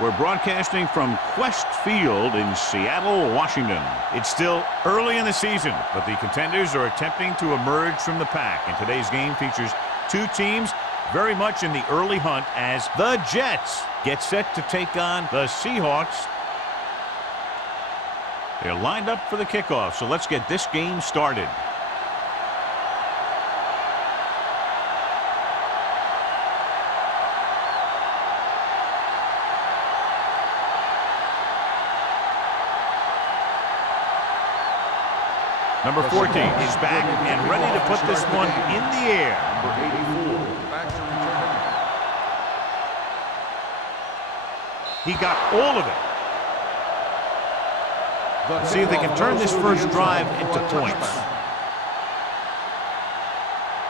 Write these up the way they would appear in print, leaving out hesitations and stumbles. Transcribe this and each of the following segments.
We're broadcasting from Quest Field in Seattle, Washington. It's still early in the season, but the contenders are attempting to emerge from the pack. And today's game features two teams very much in the early hunt as the Jets get set to take on the Seahawks. They're lined up for the kickoff, so let's get this game started. Number 14 is back and ready to put this one in the air. Number 84, back to return. He got all of it. Let's see if they can turn this first drive into points.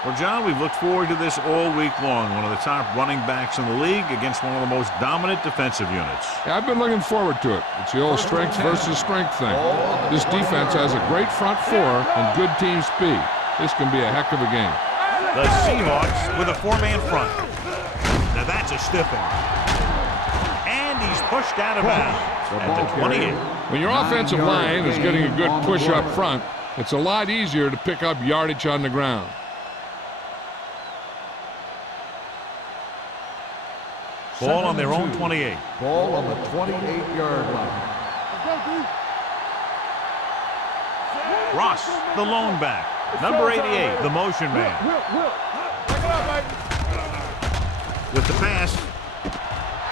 Well, John, we've looked forward to this all week long. One of the top running backs in the league against one of the most dominant defensive units. Yeah, I've been looking forward to it. It's the old strength versus strength thing. This defense has a great front four and good team speed. This can be a heck of a game. The Seahawks with a four-man front. Now that's a stiff arm. And he's pushed out of bounds at the 28. When your offensive line is getting a good push up front, it's a lot easier to pick up yardage on the ground. Ball on their own 28. Ball on the 28-yard line. Ross, the lone back. Number 88, the motion man. With the pass,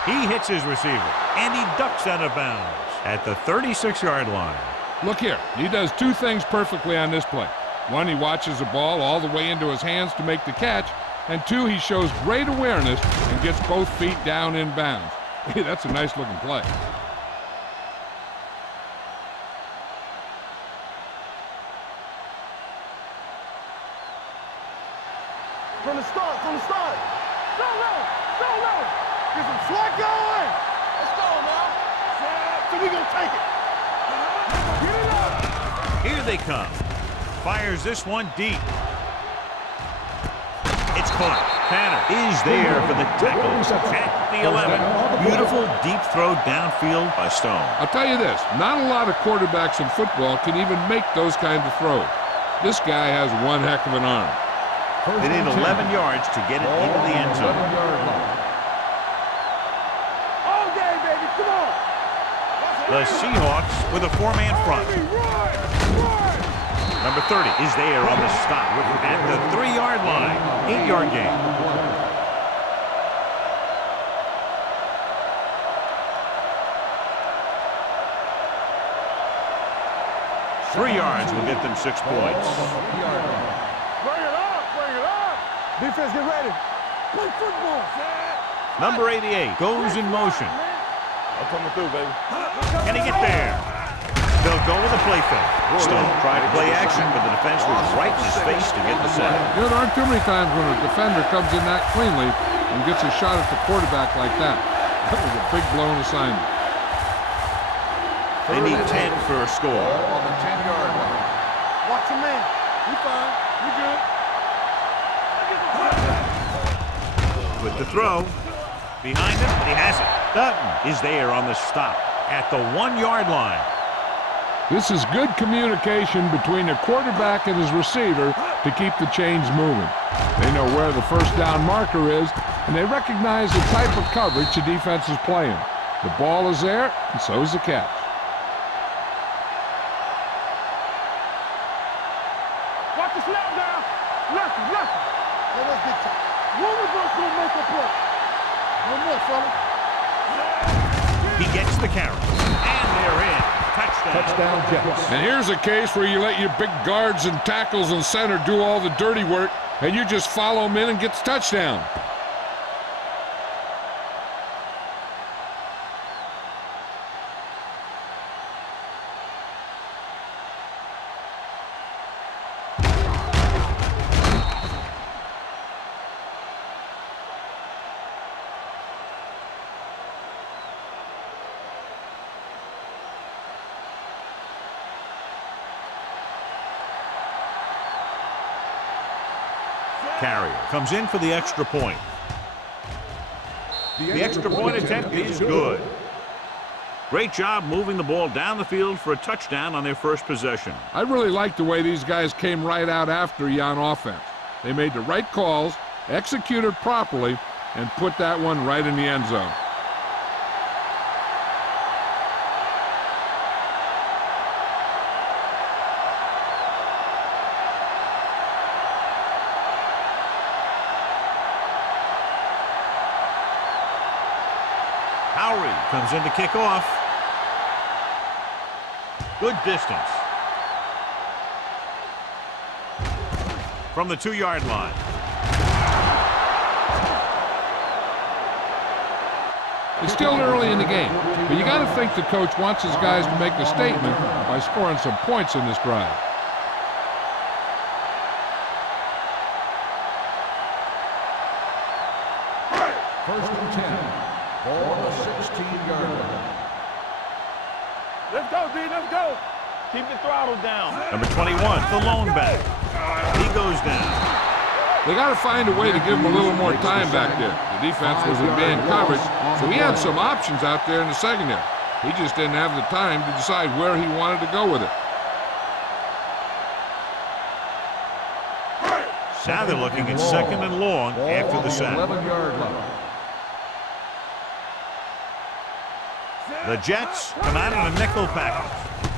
he hits his receiver, and he ducks out of bounds at the 36-yard line. Look here. He does two things perfectly on this play. One, he watches the ball all the way into his hands to make the catch. And two, he shows great awareness and gets both feet down in bounds. Hey, that's a nice-looking play. From the start. Go, get some slack going. Let's go now. So we gonna take it. Get it up. Here they come. Fires this one deep. It's caught. Tanner is there for the tackle at the 11. Beautiful deep throw downfield by Stone. I'll tell you this, not a lot of quarterbacks in football can even make those kinds of throws. This guy has one heck of an arm. They need 11 yards to get it into the end zone. All day, baby, come on. The Seahawks with a four-man front. Number 30 is there on the stop at the 3-yard line. 8-yard gain. Three yards will get them 6 points. Bring it up. Defense, get ready. Play football. Number 88 goes in motion. I'm coming through, baby. Can he get there? They'll go with a play fake. Stone tried to play action, but the defense was right in his face to get the sack. You know, there aren't too many times when a defender comes in that cleanly and gets a shot at the quarterback like that. That was a big blown assignment. They need 10 for a score. On the 10-yard line. Watch your man. We fine. We good. With the throw. Behind him, he has it. Dutton is there on the stop at the 1-yard line. This is good communication between the quarterback and his receiver to keep the chains moving. They know where the first down marker is, and they recognize the type of coverage the defense is playing. The ball is there, and so is the catch. Watch the snap down. Left. Hey, let's get to it. One of us gonna make a play. One more, fella. He gets the carry, and they're in. Touchdown Jets. And here's a case where you let your big guards and tackles and center do all the dirty work, and you just follow them in and get the touchdown. Carrier comes in for the extra point. The extra point attempt is good. Great job moving the ball down the field for a touchdown on their first possession. I really like the way these guys came right out after you on offense. They made the right calls, executed properly, and put that one right in the end zone. Howery comes in to kick off. Good distance. From the 2-yard line. It's still early in the game, but you got to think the coach wants his guys to make a statement by scoring some points in this drive. First and 10. Ball on the 16-yard line. Let's go, D. Let's go. Keep the throttle down. Number 21, the lone back. He goes down. They got to find a way to give him a little more time back there. The defense was in man coverage, so he had some options out there in the secondary. He just didn't have the time to decide where he wanted to go with it. Now they're looking at second and long after the sack. 11-yard line. The Jets come out in a nickel package.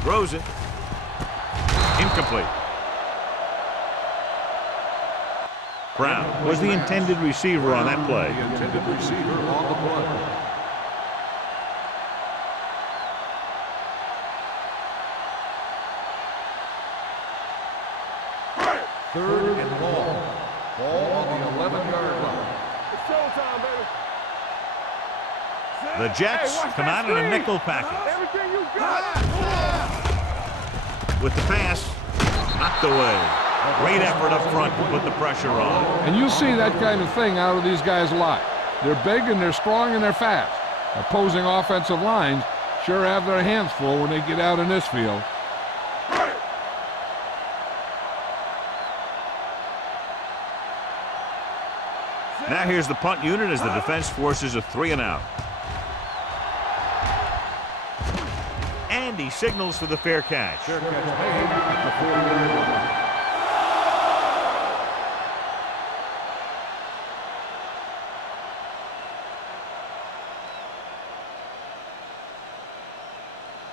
Throws it. Incomplete. Brown was the intended receiver on that play. The intended receiver on the play. Third and long. Ball on the 11-yard line. It's showtime, baby. The Jets come out in a nickel package. Everything you got. With the pass, knocked away. Great effort up front to put the pressure on. And you'll see that kind of thing out of these guys a lot. They're big and they're strong and they're fast. Opposing offensive lines sure have their hands full when they get out in this field. Now here's the punt unit as the defense forces a 3-and-out. And he signals for the fair catch. Fair catch made at the 40-yard line.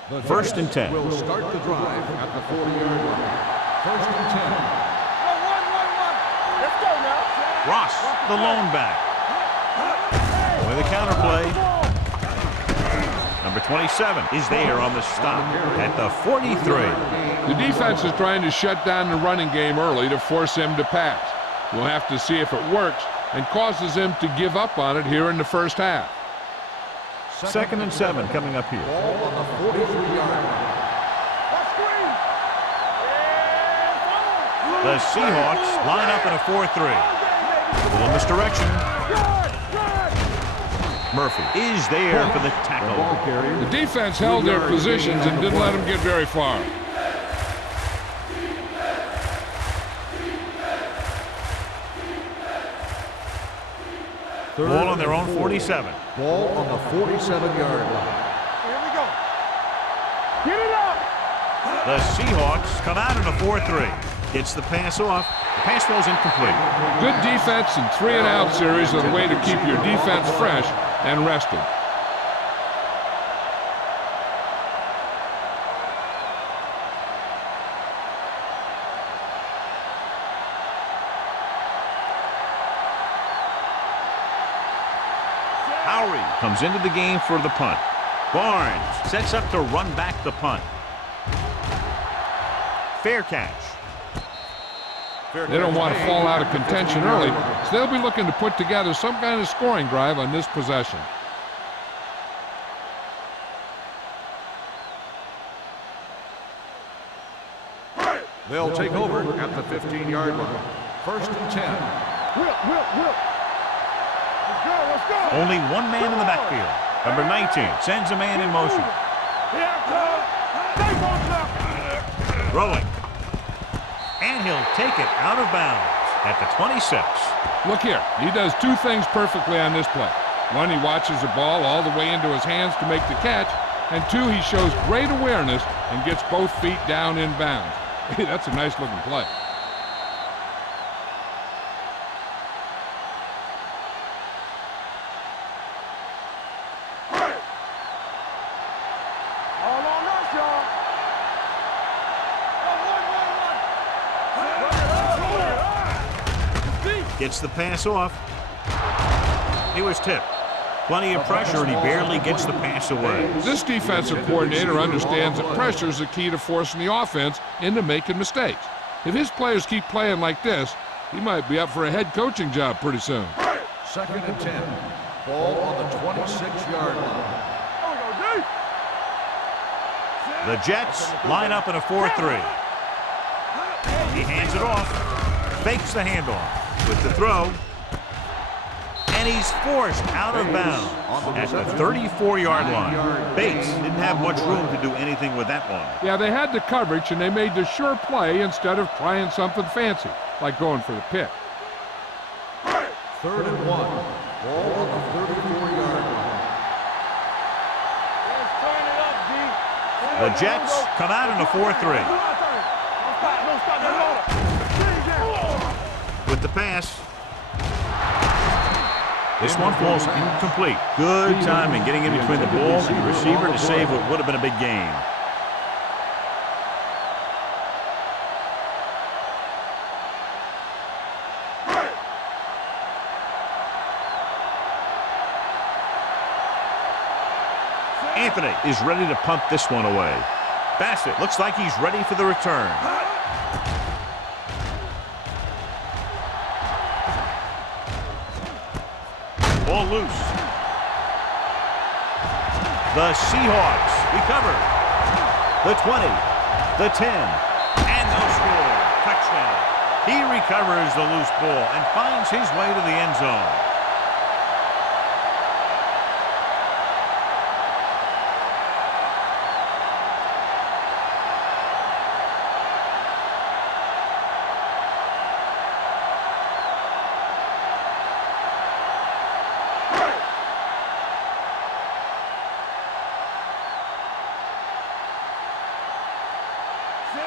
The First and 10. Will start the drive at the 40-yard line. First and 10. Let's go now. Ross, the lone back. With a counterplay. Number 27 is there on the stop at the 43. The defense is trying to shut down the running game early to force him to pass. We'll have to see if it works and causes him to give up on it here in the first half. Second and 7 coming up here. Ball on the 43-yard line. The Seahawks line up in a 4-3. A little misdirection. Murphy is there for the tackle. The defense held their positions and didn't let them get very far. Ball on their own 47. Ball on the 47-yard line. Here we go. Get it up. The Seahawks come out in a 4-3. Gets the pass off. The pass falls incomplete. Good defense and 3-and-out series are the way to keep your defense fresh and rested. Howery comes into the game for the punt. Barnes sets up to run back the punt. Fair catch. They don't want to fall out of contention early, so they'll be looking to put together some kind of scoring drive on this possession. They'll take over at the 15-yard line. First and 10. Whip. Let's go. Only one man in the backfield. Number 19 sends a man in motion. Here it comes. Take on left. Rolling. And he'll take it out of bounds at the 26. Look here, he does two things perfectly on this play. One, he watches the ball all the way into his hands to make the catch, And 2, he shows great awareness and gets both feet down in bounds. Hey, that's a nice looking play. All on us, y'all. Gets the pass off. He was tipped. Plenty of pressure, and he barely gets the pass away. This defensive coordinator understands that pressure is the key to forcing the offense into making mistakes. If his players keep playing like this, he might be up for a head coaching job pretty soon. 2nd and 10. Ball on the 26-yard line. The Jets line up in a 4-3. He hands it off, fakes the handoff with the throw, and he's forced out of bounds at the 34-yard line. Bates didn't have much room to do anything with that one. Yeah, they had the coverage, and they made the sure play instead of trying something fancy, like going for the pick. 3rd and 1. Ball on the 34-yard line. Let's turn it up, D. The Jets come out in a 4-3. With the pass. This one falls incomplete. Good timing getting in between the ball and the receiver to save what would have been a big gain. Anthony is ready to punt this one away. Bassett looks like he's ready for the return. Ball loose. The Seahawks recover. The 20, the 10, and they'll score. Touchdown. He recovers the loose ball and finds his way to the end zone.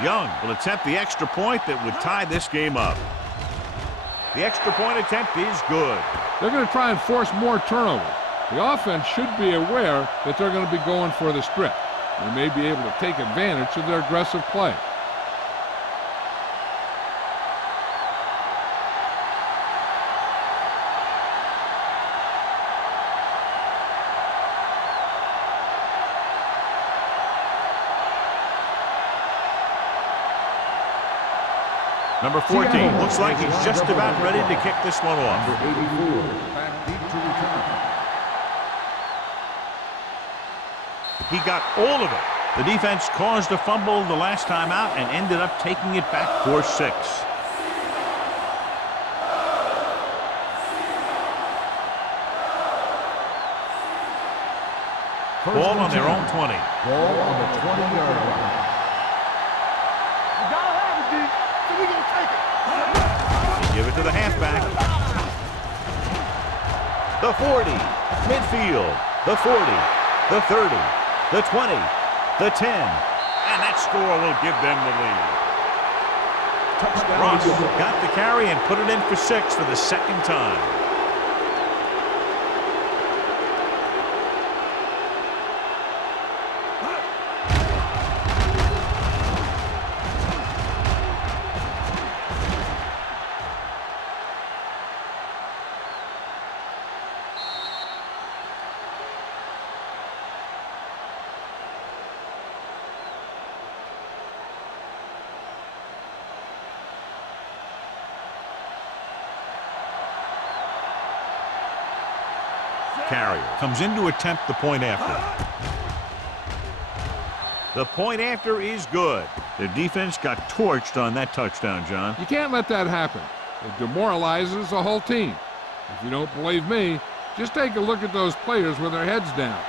Young will attempt the extra point that would tie this game up. The extra point attempt is good. They're going to try and force more turnovers. The offense should be aware that they're going to be going for the strip. They may be able to take advantage of their aggressive play. Number 14 looks like he's just about ready to kick this one off. Number 84. Back deep to return. He got all of it. The defense caused a fumble the last time out and ended up taking it back for 6. Ball on their own 20. Ball on the 20-yard line. Give it to the halfback. The 40, midfield, the 40, the 30, the 20, the 10, and that score will give them the lead. Touchdown. Ross got the carry and put it in for 6 for the second time. Carrier comes in to attempt the point after. The point after is good. The defense got torched on that touchdown, John. You can't let that happen. It demoralizes the whole team. If you don't believe me, just take a look at those players with their heads down.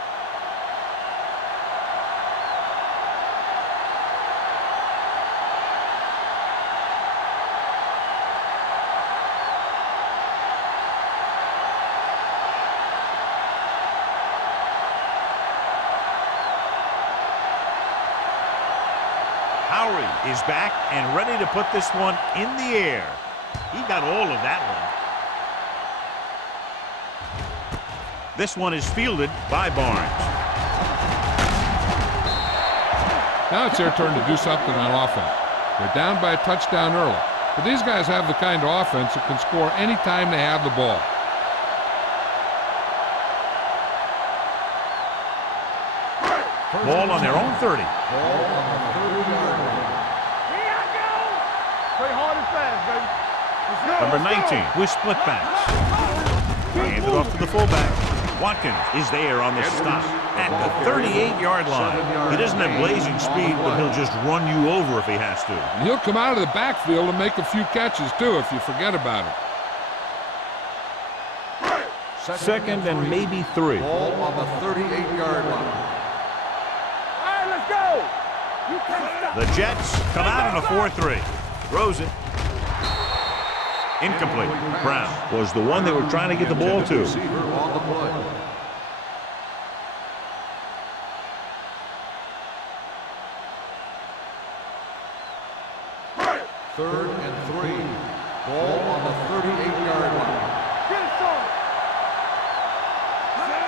Lowry is back and ready to put this one in the air. He got all of that one. This one is fielded by Barnes. Now it's their turn to do something on offense. They're down by a touchdown early. But these guys have the kind of offense that can score anytime they have the ball. Ball on their own 30. Ball on the 30-yard line. Here I go. Play hard and fast, baby. Let's go. Number Let's go. 19 with split backs. Hand it off to the fullback. Watkins is there on the stop at the 38-yard line. He doesn't have blazing speed, but he'll just run you over if he has to. And he'll come out of the backfield and make a few catches, too, if you forget about it. Second and maybe 3. Ball on the 38-yard line. All right, let's go. You can't stop. The Jets come out in a 4-3. Throws it. Incomplete. Brown was the one they were trying to get the ball to. Receiver on the play. Third and 3. Ball on the 38-yard line. Get it started.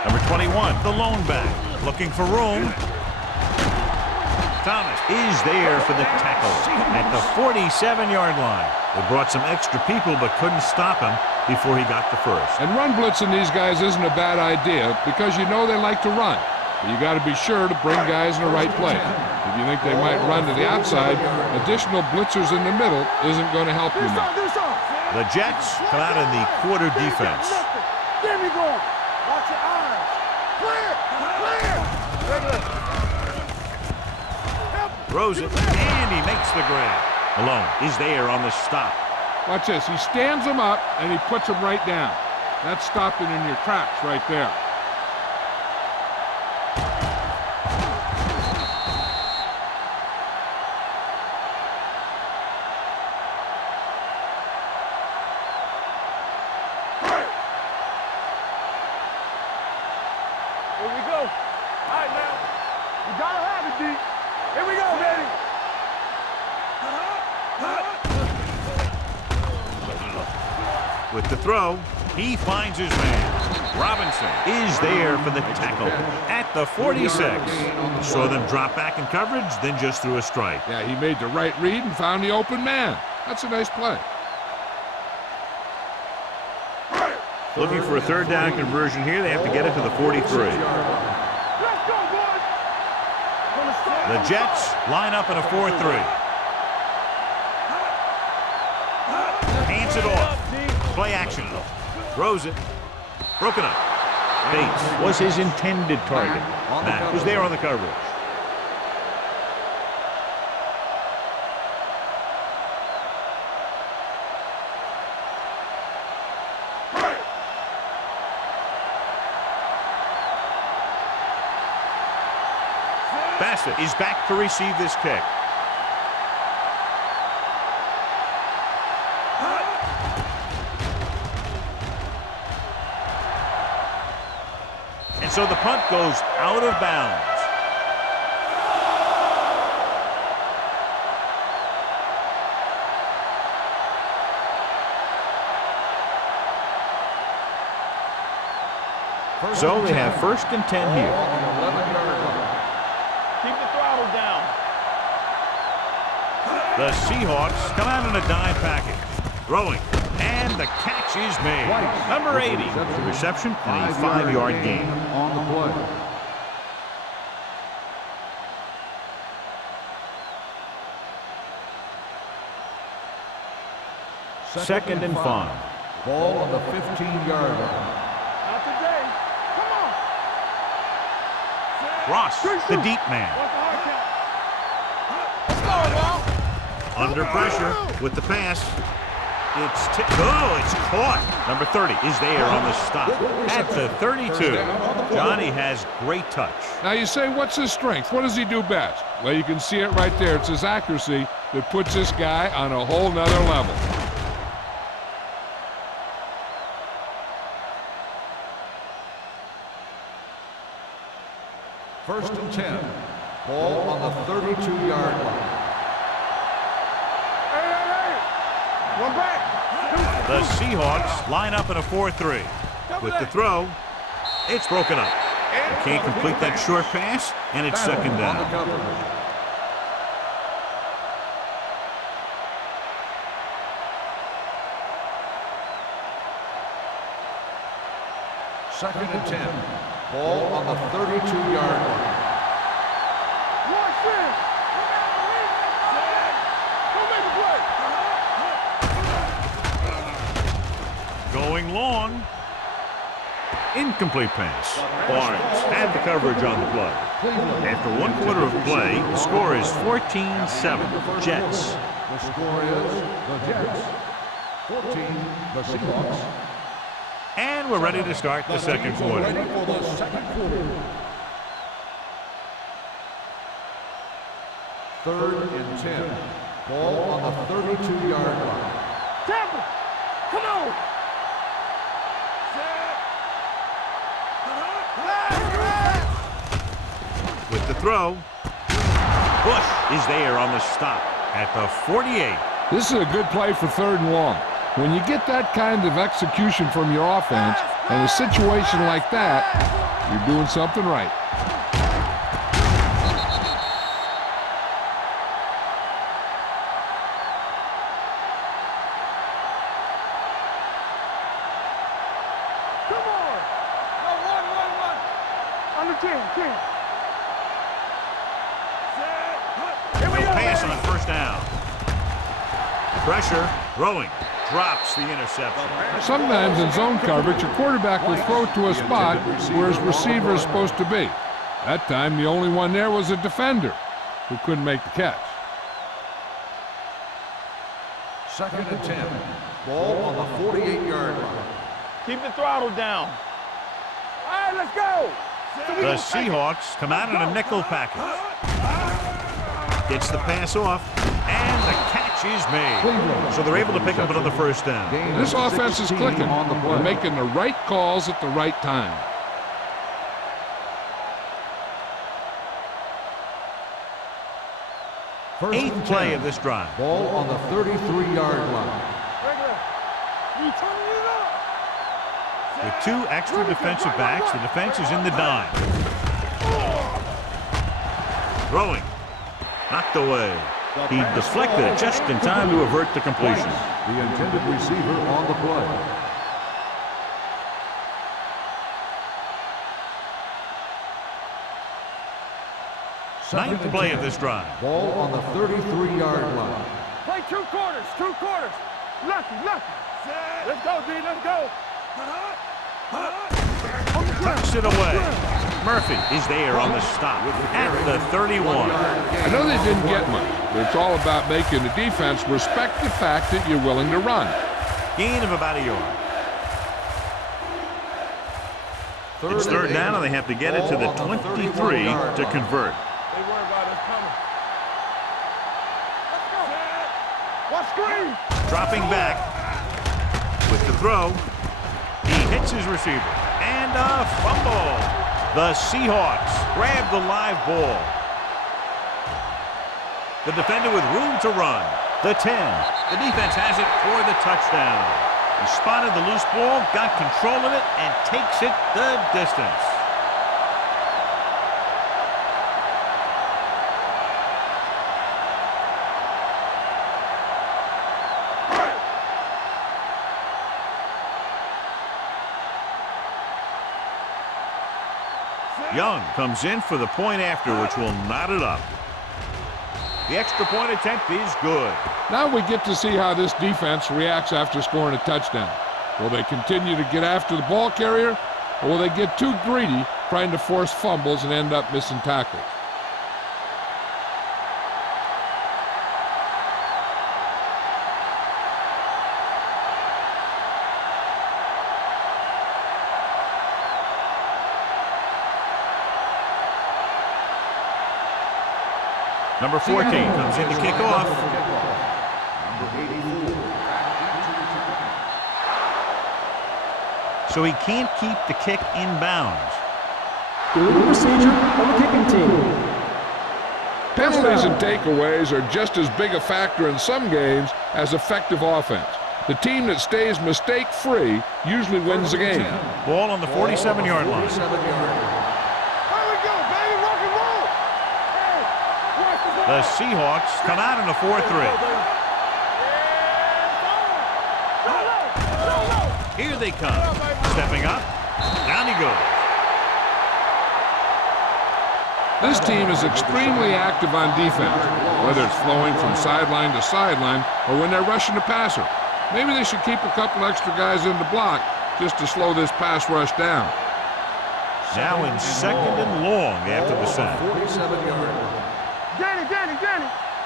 Number 21, the lone back, looking for room. Thomas is there for the tackle at the 47-yard line. They brought some extra people but couldn't stop him before he got the first. And run blitzing these guys isn't a bad idea because you know they like to run. But you got to be sure to bring guys in the right place. If you think they might run to the outside, additional blitzers in the middle isn't going to help you much. The Jets come out in the quarter defense. There we go. Watch your eyes. Clear. Clear. Regular. Throws it, and he makes the grab. Malone is there on the stop. Watch this. He stands them up, and he puts them right down. That's stopping in your tracks right there. Here we go. All right, now. You gotta have it, D. Here we go, baby. With the throw, he finds his man. Robinson is there for the tackle at the 46. Saw them drop back in coverage, then just threw a strike. Yeah, he made the right read and found the open man. That's a nice play. Looking for a third down conversion here. They have to get it to the 43. Let's go, boys. The Jets line up in a 4-3. Hands it off. Play action. Throws it. Broken up. Bates was his intended target. Matt was there on the coverage. Bassett is back to receive this kick. And so the punt goes out of bounds. So they have first and 10 here. Keep the throttle down. The Seahawks come out in a dime package. Throwing. And the catch is made. Number 80. The reception and a 5-yard gain. On the play. Second and 5. Ball on the 15-yard line. Not today. Come on. Ross, the deep man. What's the hard count? Let's go, now. Under pressure with the pass. It's caught. Number 30 is there on the stop at the 32. Johnny has great touch. Now you say, what's his strength? What does he do best? Well, you can see it right there. It's his accuracy that puts this guy on a whole nother level. First and 10. Ball on the 32-yard line. The Seahawks line up in a 4-3. With the throw, it's broken up. Can't complete that short pass, and it's second down. Second and 10. Ball on the 32-yard line. Watch this. Don't make a play. Going long. Incomplete pass. Barnes had the coverage on the play. After 1 quarter of play, the score is 14-7. Jets. The score is the Jets 14, the Seahawks. And we're ready to start the second quarter. Ready for the second quarter. Third and 10. Ball on the 32-yard line. Tampa, come on. With the throw, Bush is there on the stop at the 48. This is a good play for 3rd and long. When you get that kind of execution from your offense in a situation like that, you're doing something right. Come on. One. On the 10. No pass on first down. Pressure, throwing, drops the interception. Sometimes in zone coverage, a quarterback will throw to a spot where his receiver is supposed to be. That time, the only one there was a defender who couldn't make the catch. Second and 10. Ball on the 48-yard line. Keep the throttle down. All right, let's go. The Seahawks come out in a nickel package. Gets the pass off, and the catch is made. So they're able to pick up another first down. This offense is clicking. They're making the right calls at the right time. Eighth play of this drive. Ball on the 33-yard line. You turning it up. With 2 extra defensive backs, the defense is in the dime. Throwing. Knocked away. He deflected it just in time to avert the completion. The intended receiver on the play. Ninth play of this drive. Ball on the 33-yard line. Play 2 quarters. Lucky. Let's go, D. Let's go. Tucks it away. Murphy is there on the stop at the 31. I know they didn't get much, but it's all about making the defense respect the fact that you're willing to run. Gain of about a yard. It's 3rd down, and they have to get it to the 23 to convert. They worry about us coming. Let's go. Watch screen. Dropping back with the throw. He hits his receiver. And a fumble. The Seahawks grab the live ball. The defender with room to run. The 10. The defense has it for the touchdown. He spotted the loose ball, got control of it, and takes it the distance. Young comes in for the point after, which will knot it up. The extra point attempt is good. Now we get to see how this defense reacts after scoring a touchdown. Will they continue to get after the ball carrier, or will they get too greedy trying to force fumbles and end up missing tackles? Number 14 comes in to kick off. So he can't keep the kick in bounds. Doing the procedure on the kicking team. Penalties and takeaways are just as big a factor in some games as effective offense. The team that stays mistake-free usually wins the game. Ball on the 47-yard line. Here we go, baby. Rock and roll. Hey, watch the ball. The Seahawks come out in a 4-3. Here they come. Stepping up. Down he goes. This team is extremely active on defense, whether it's flowing from sideline to sideline or when they're rushing the passer. Maybe they should keep a couple extra guys in the block just to slow this pass rush down. Now in second and long after the sack. 47-yard. Danny.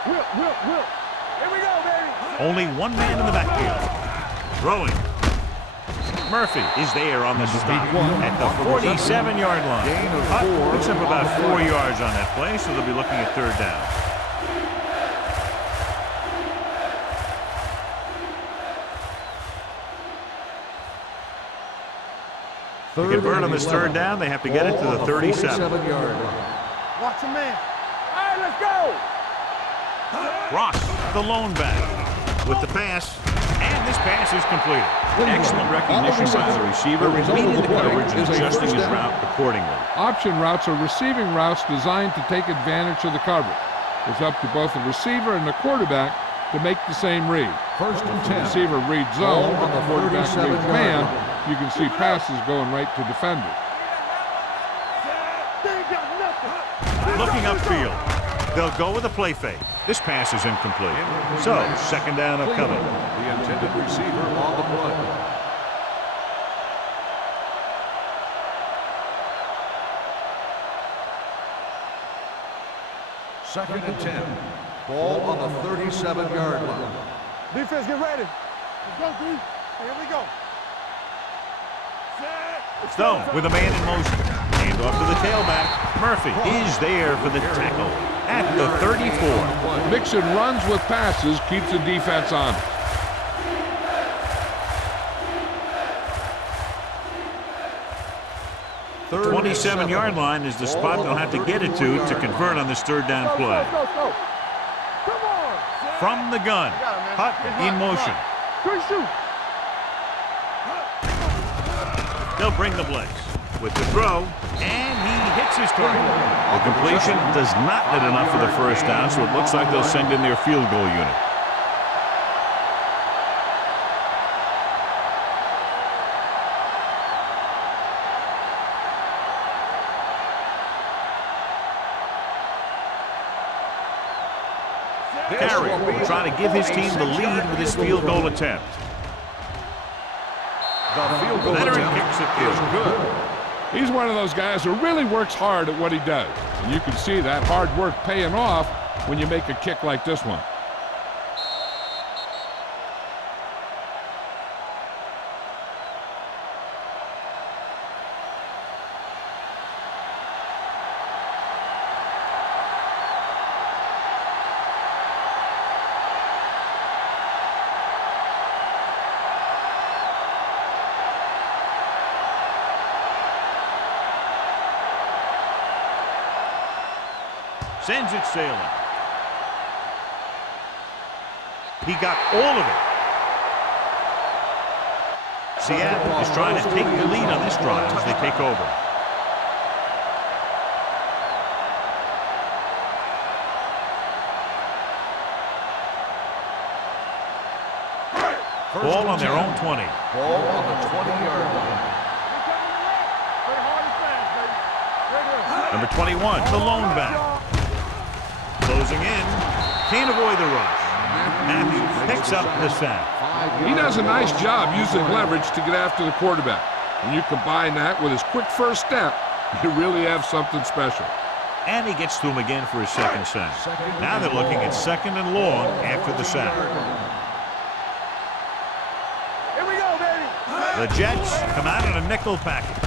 Will. Here we go, baby. Only one man in the backfield. Throwing. Murphy is there on the stop at the 47-yard line. Gain of Hutt 4. picks up about 4 yards on that play, so they'll be looking at third down. To convert on this third down, they have to get it to the 37-yard line. Watch a man. All right, let's go. Ross, the lone back, with the pass, and this pass is completed. Excellent recognition by the receiver, reading the coverage and adjusting his route accordingly. Option routes are receiving routes designed to take advantage of the coverage. It's up to both the receiver and the quarterback to make the same read. First and The 10. receiver reads zone, Ball on the the quarterback 37-yard reads man. line. You can see passes going right to defenders. They ain't got nothing. Looking upfield, they'll go with a play fake. This pass is incomplete. So, second down upcoming. The intended receiver on the play. Second and 10. Ball on the 37-yard line. Defense, get ready. Let's go, D. Here we go. Stone with a man in motion. Hand off to the tailback. Murphy is there for the tackle at the 34. Mixing runs with passes keeps the defense on. The 27-yard line is the spot they'll have to get it to convert on this third down play. Go. Come on. From the gun, Hutt in motion. Good shoot. They'll bring the blitz with the throw, and he hits his target. The completion does not net enough for the first down, so it looks like they'll send in their field goal unit. Carey trying to give his team the lead with his field goal attempt. The field goal Leonard attempt kicks it is good. He's one of those guys who really works hard at what he does. And you can see that hard work paying off when you make a kick like this one. Sends it sailing. He got all of it. Seattle is trying to take the lead on this drive as they take over. Ball on their own 20. Ball on the 20-yard line. Play hard and fast, baby. Number 21, the lone back. Closing in. Can't avoid the rush. Matthews picks up the sack. He does a nice job using leverage to get after the quarterback. When you combine that with his quick first step, you really have something special. And he gets to him again for his second sack. Now they're looking at second and long after the sack. Here we go, baby. The Jets come out in a nickel package.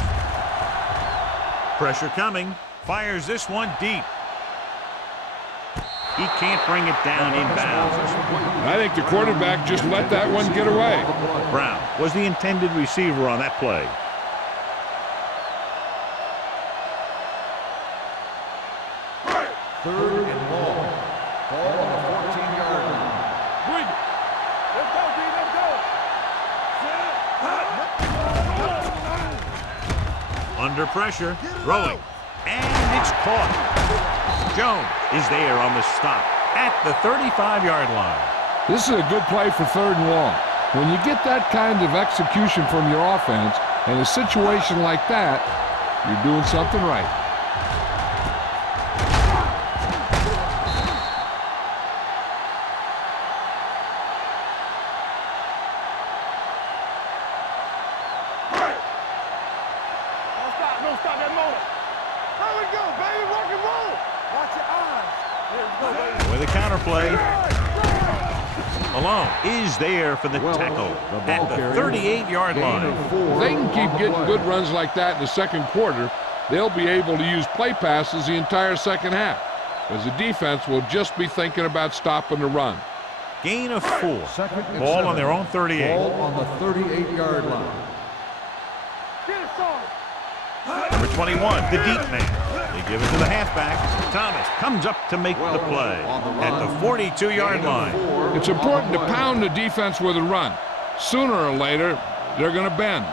Pressure coming. Fires this one deep. He can't bring it down inbounds. I think the quarterback just let that one get away. Brown was the intended receiver on that play. Third and long. Ball on the 14-yard line. Let's go, D. Let's go. Under pressure, throwing, and it's caught. Jones is there on the stop at the 35-yard line. This is a good play for 3rd and long. When you get that kind of execution from your offense in a situation like that, you're doing something right. Don't stop that motor. There we go, baby. Rock and roll. Watch your eyes. There we go, baby. With a counterplay. Malone is there for the tackle at the 38-yard line. If they can keep getting good runs like that in the second quarter, they'll be able to use play passes the entire second half, because the defense will just be thinking about stopping the run. Gain of 4. Ball on their own 38. Ball on the 38-yard line. Get it, son. Number 21, the deep man. They give it to the halfback. Thomas comes up to make the play at the 42-yard line. It's important to pound the defense with a run. Sooner or later, they're going to bend.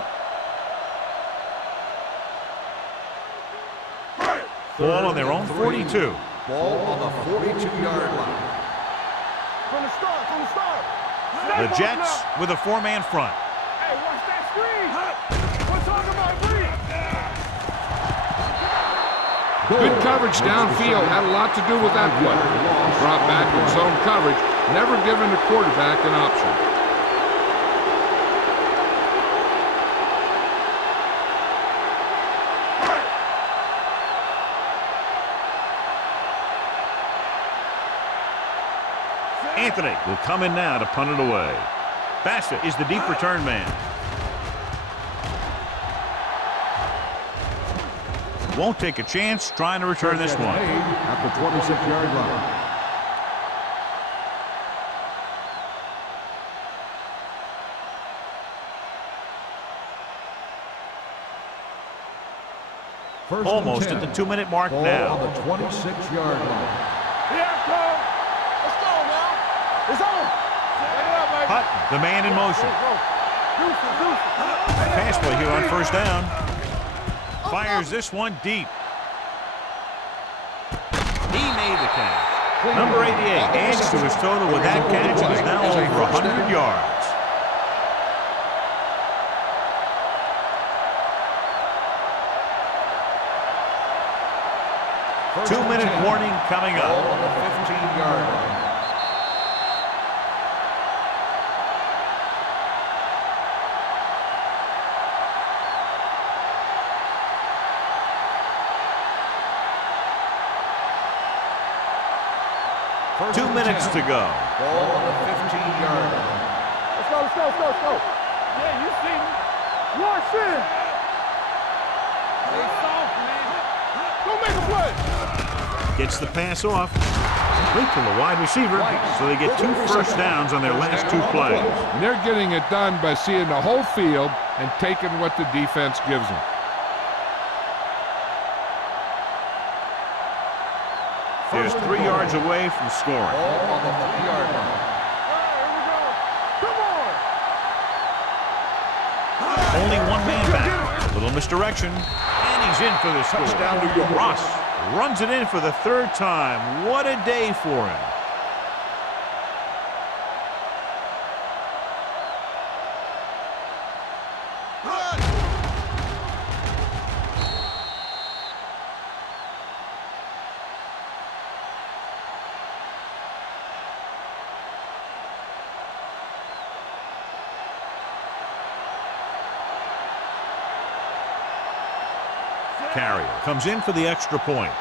Ball on their own 42. Ball on the 42-yard line. From the start. The Jets with a 4-man front. Hey, watch that screen. We're talking about breathe. Good coverage downfield had a lot to do with that play. Drop back in zone coverage, never giving the quarterback an option. Anthony will come in now to punt it away. Bassett is the deep return man. Won't take a chance trying to return this one. At the 26-yard line. Almost at the 2-minute mark now. Ball on the 26-yard line. Yeah, Cole. Let's go now. It's on. Take it up, baby. Hutton, the man in motion. Pass play here on first down. Fires this one deep. He made the catch. Number 88 adds to his total with that catch and is now over 100 yards. Two-minute warning coming Ball up. on the 15-yard line. First 2 and minutes 10. to go. Ball on the 15-yard line. Let's go. Yeah, you see me. Watch it. Stay soft, man. Don't make a play. Gets the pass off. Complete to the wide receiver, so they get 2 first downs on their last 2 plays. And they're getting it done by seeing the whole field and taking what the defense gives them. There's 3 yards away from scoring. Ball on the 3-yard line. Here we go. Come on. Only 1 man back. A little misdirection. And he's in for the touchdown. Ross runs it in for the 3rd time. What a day for him. Carrier comes in for the extra point.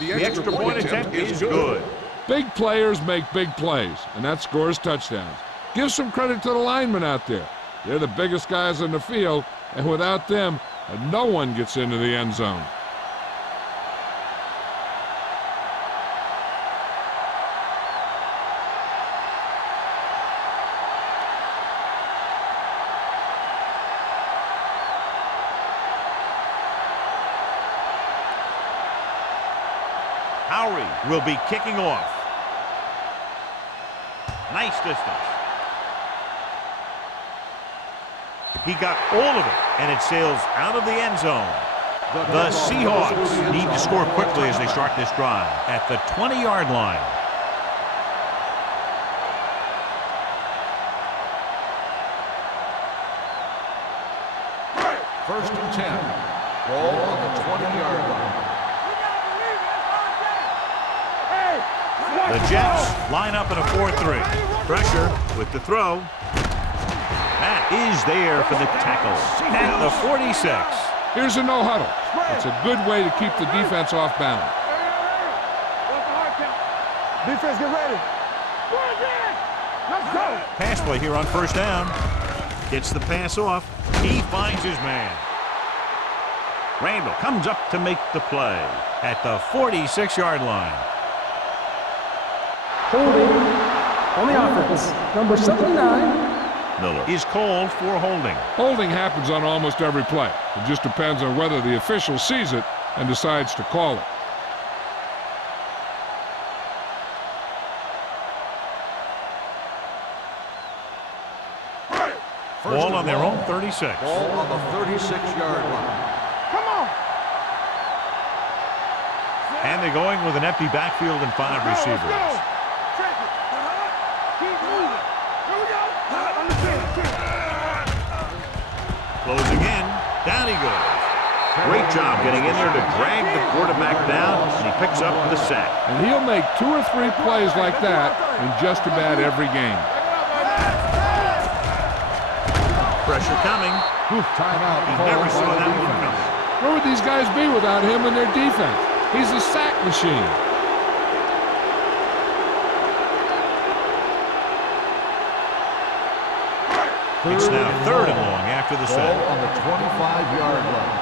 The extra point attempt is good. Big players make big plays, and that scores touchdowns. Give some credit to the linemen out there. They're the biggest guys in the field, and without them, no one gets into the end zone. Howry will be kicking off. Nice distance. He got all of it, and it sails out of the end zone. The Seahawks need to score quickly as they start this drive at the 20-yard line. First and 10. Ball on the 20-yard line. The Jets line up in a 4-3. Pressure with the throw. That is there for the tackle at the 46. Here's a no huddle. It's a good way to keep the defense off balance. Defense, get ready. Let's go. Pass play here on first down. Gets the pass off. He finds his man. Randall comes up to make the play at the 46-yard line. Holding on the offense. Number 79. Miller is called for holding. Holding happens on almost every play. It just depends on whether the official sees it and decides to call it. Ball on their own 36. Ball on the 36-yard line. Come on. And they're going with an empty backfield and 5 receivers. Let's go. Check it. Keep moving. Here we go. Closing in. Down he goes. Great job getting in there to drag the quarterback down, and he picks up the sack. And he'll make 2 or 3 plays like that in just about every game. Pressure coming. Timeout. He never saw that one coming. Where would these guys be without him and their defense? He's a sack machine. It's now 3rd and long after the Ball sack. on the 25-yard line.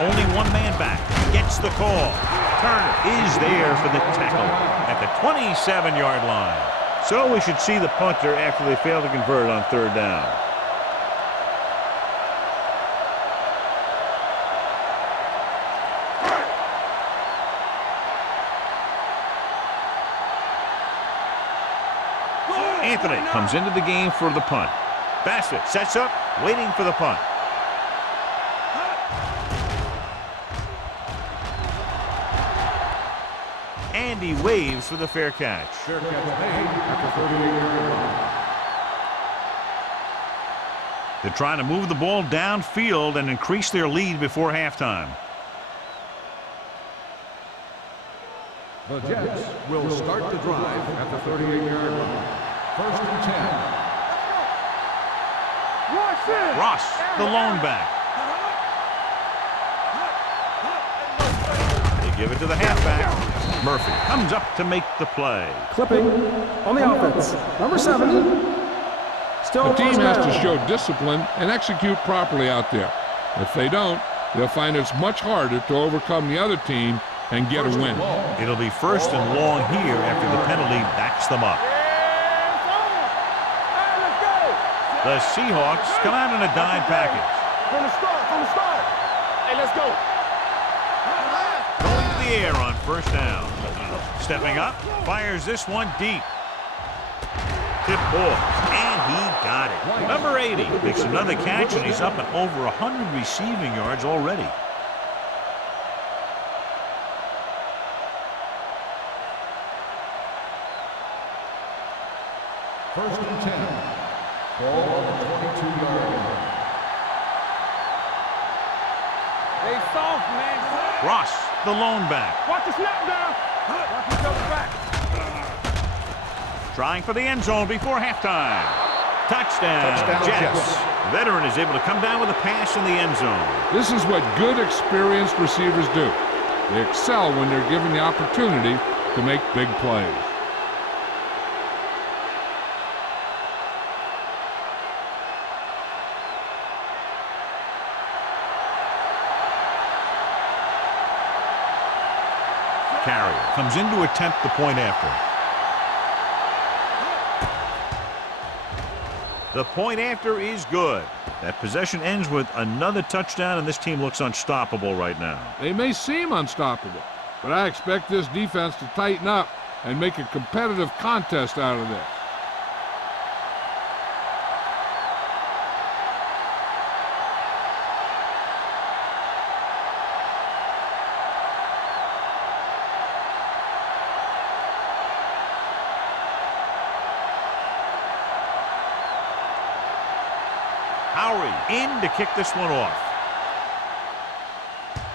Only one man back. Gets the call. Turner is there for the tackle at the 27-yard line. So we should see the punter after they fail to convert on 3rd down. Anthony comes into the game for the punt. Bassett sets up, waiting for the punt. And he waves for the fair catch. Fair catch made at the 38-yard line. They're trying to move the ball downfield and increase their lead before halftime. The Jets will start the drive at the 38-yard line. First and 10. Ross, the lone back. They give it to the halfback. Murphy comes up to make the play. Clipping on the offense. Number 70. Still The team first has down. to show discipline and execute properly out there. If they don't, they'll find it's much harder to overcome the other team and get a win. It'll be 1st and long here after the penalty backs them up. The Seahawks come out in a dime package. From the start. Hey, let's go. Going to the air on 1st down. Stepping up, fires this one deep. Tip ball, and he got it. Number 80 makes another catch, and he's up at over 100 receiving yards already. First and 10. Ball on the 22-yard line. They soft, man. Ross, the lone back. Watch the snap down. Watch each other back. Trying for the end zone before halftime. Touchdown, Jets. The veteran is able to come down with a pass in the end zone. This is what good, experienced receivers do. They excel when they're given the opportunity to make big plays. Carrier comes in to attempt the point after. The point after is good. That possession ends with another touchdown, and this team looks unstoppable right now. They may seem unstoppable, but I expect this defense to tighten up and make a competitive contest out of this. Howery in to kick this one off.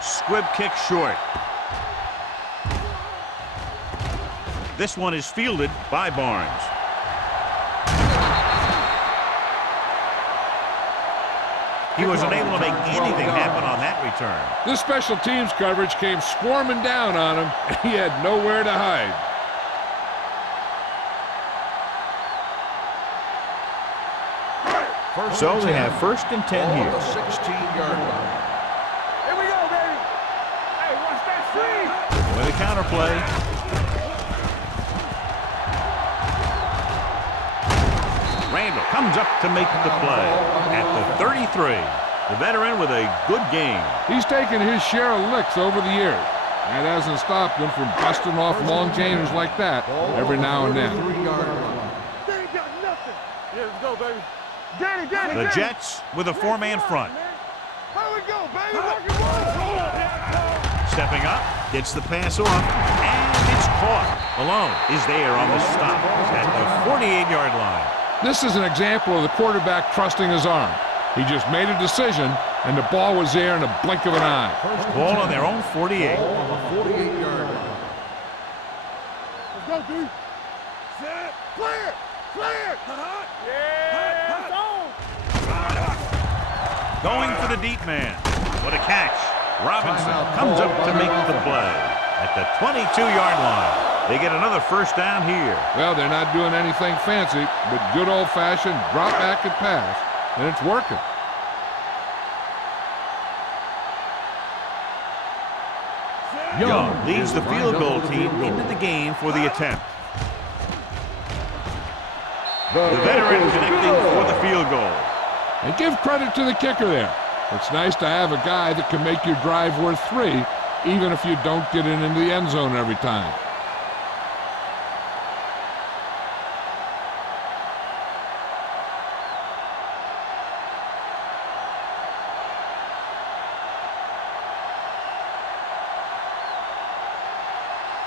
Squib kick short. This one is fielded by Barnes. He wasn't able to make anything happen on that return. This special teams coverage came swarming down on him, and he had nowhere to hide. So they have 1st and 10 here. 16-yard line. Here we go, baby. Hey, watch that screen. With a counter play. Randall comes up to make the play at the 33. The veteran with a good game. He's taken his share of licks over the years. That hasn't stopped him from busting off long gainers like that every now and then. 3-yard line. They ain't got nothing. Yeah, let's go, baby. Danny. The Jets with a 4-man front. How we go, baby? Rock and roll. Stepping up, gets the pass off, and it's caught. Malone is there on the stop at the 48-yard line. This is an example of the quarterback trusting his arm. He just made a decision, and the ball was there in a blink of an eye. Ball on their own 48. Ball on the 48-yard line. Let's go, dude. Set. Clear. Yeah, it's on. Going for the deep man. What a catch. Robinson comes up to make the play at the 22-yard line. They get another 1st down here. Well, they're not doing anything fancy, but good old-fashioned drop back and pass, and it's working. Young leads the field goal team into the game for the attempt. The veteran connecting for the field goal. And give credit to the kicker there. It's nice to have a guy that can make your drive worth 3, even if you don't get it into the end zone every time.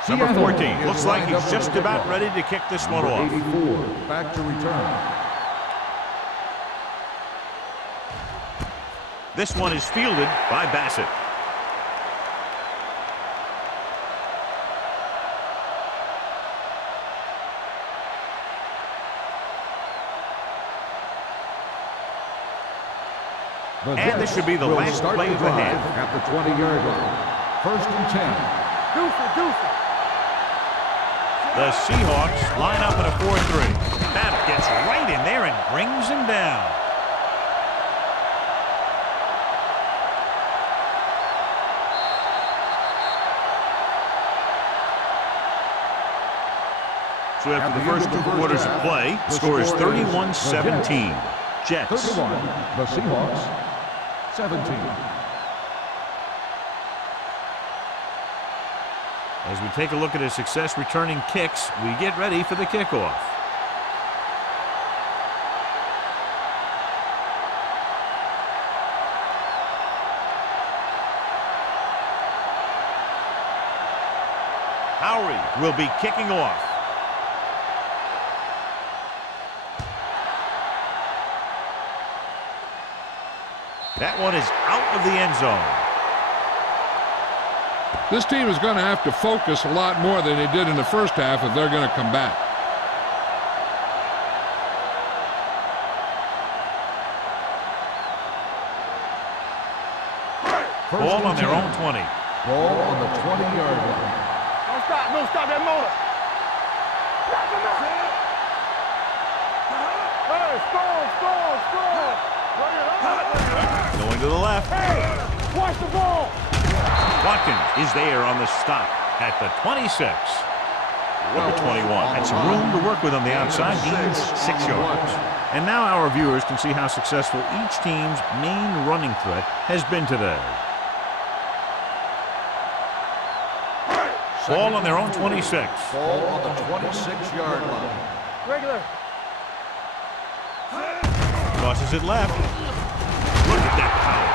Number 14 looks like he's just about ready to kick this one off. 84, back to return. This one is fielded by Bassett. And this should be the last play of the half. At the 20-yard line. 1st and 10. Deuce. The Seahawks line up in a 4-3. That gets right in there and brings him down. So after the first 2 quarters of play, the score is 31-17. Jets. 31, the Seahawks. 17. As we take a look at his success returning kicks, we get ready for the kickoff. Howery will be kicking off. That one is out of the end zone. This team is going to have to focus a lot more than they did in the first half if they're going to come back. Ball on their own 20. Ball on the 20-yard line. Don't stop that motor. Hey, score. Bring it up. Going to the left. Hey, watch the ball. Watkins is there on the stop at the 26. Number 21 had some room to work with on the outside. Gains 6 yards. And now our viewers can see how successful each team's main running threat has been today. Ball on their own 26. Ball on the 26-yard line. Regular. Crosses it left. Look at that power.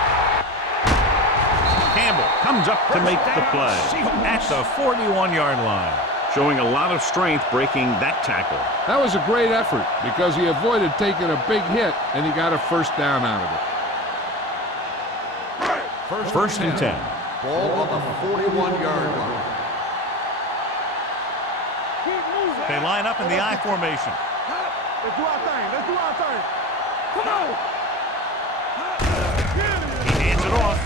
Campbell comes up to make the play at the 41-yard line. showing a lot of strength breaking that tackle. That was a great effort because he avoided taking a big hit and he got a first down out of it. First and 10. Ball on the 41-yard line. They line up in the I formation. Let's do our thing. Let's do our thing. Come on. He hands it off.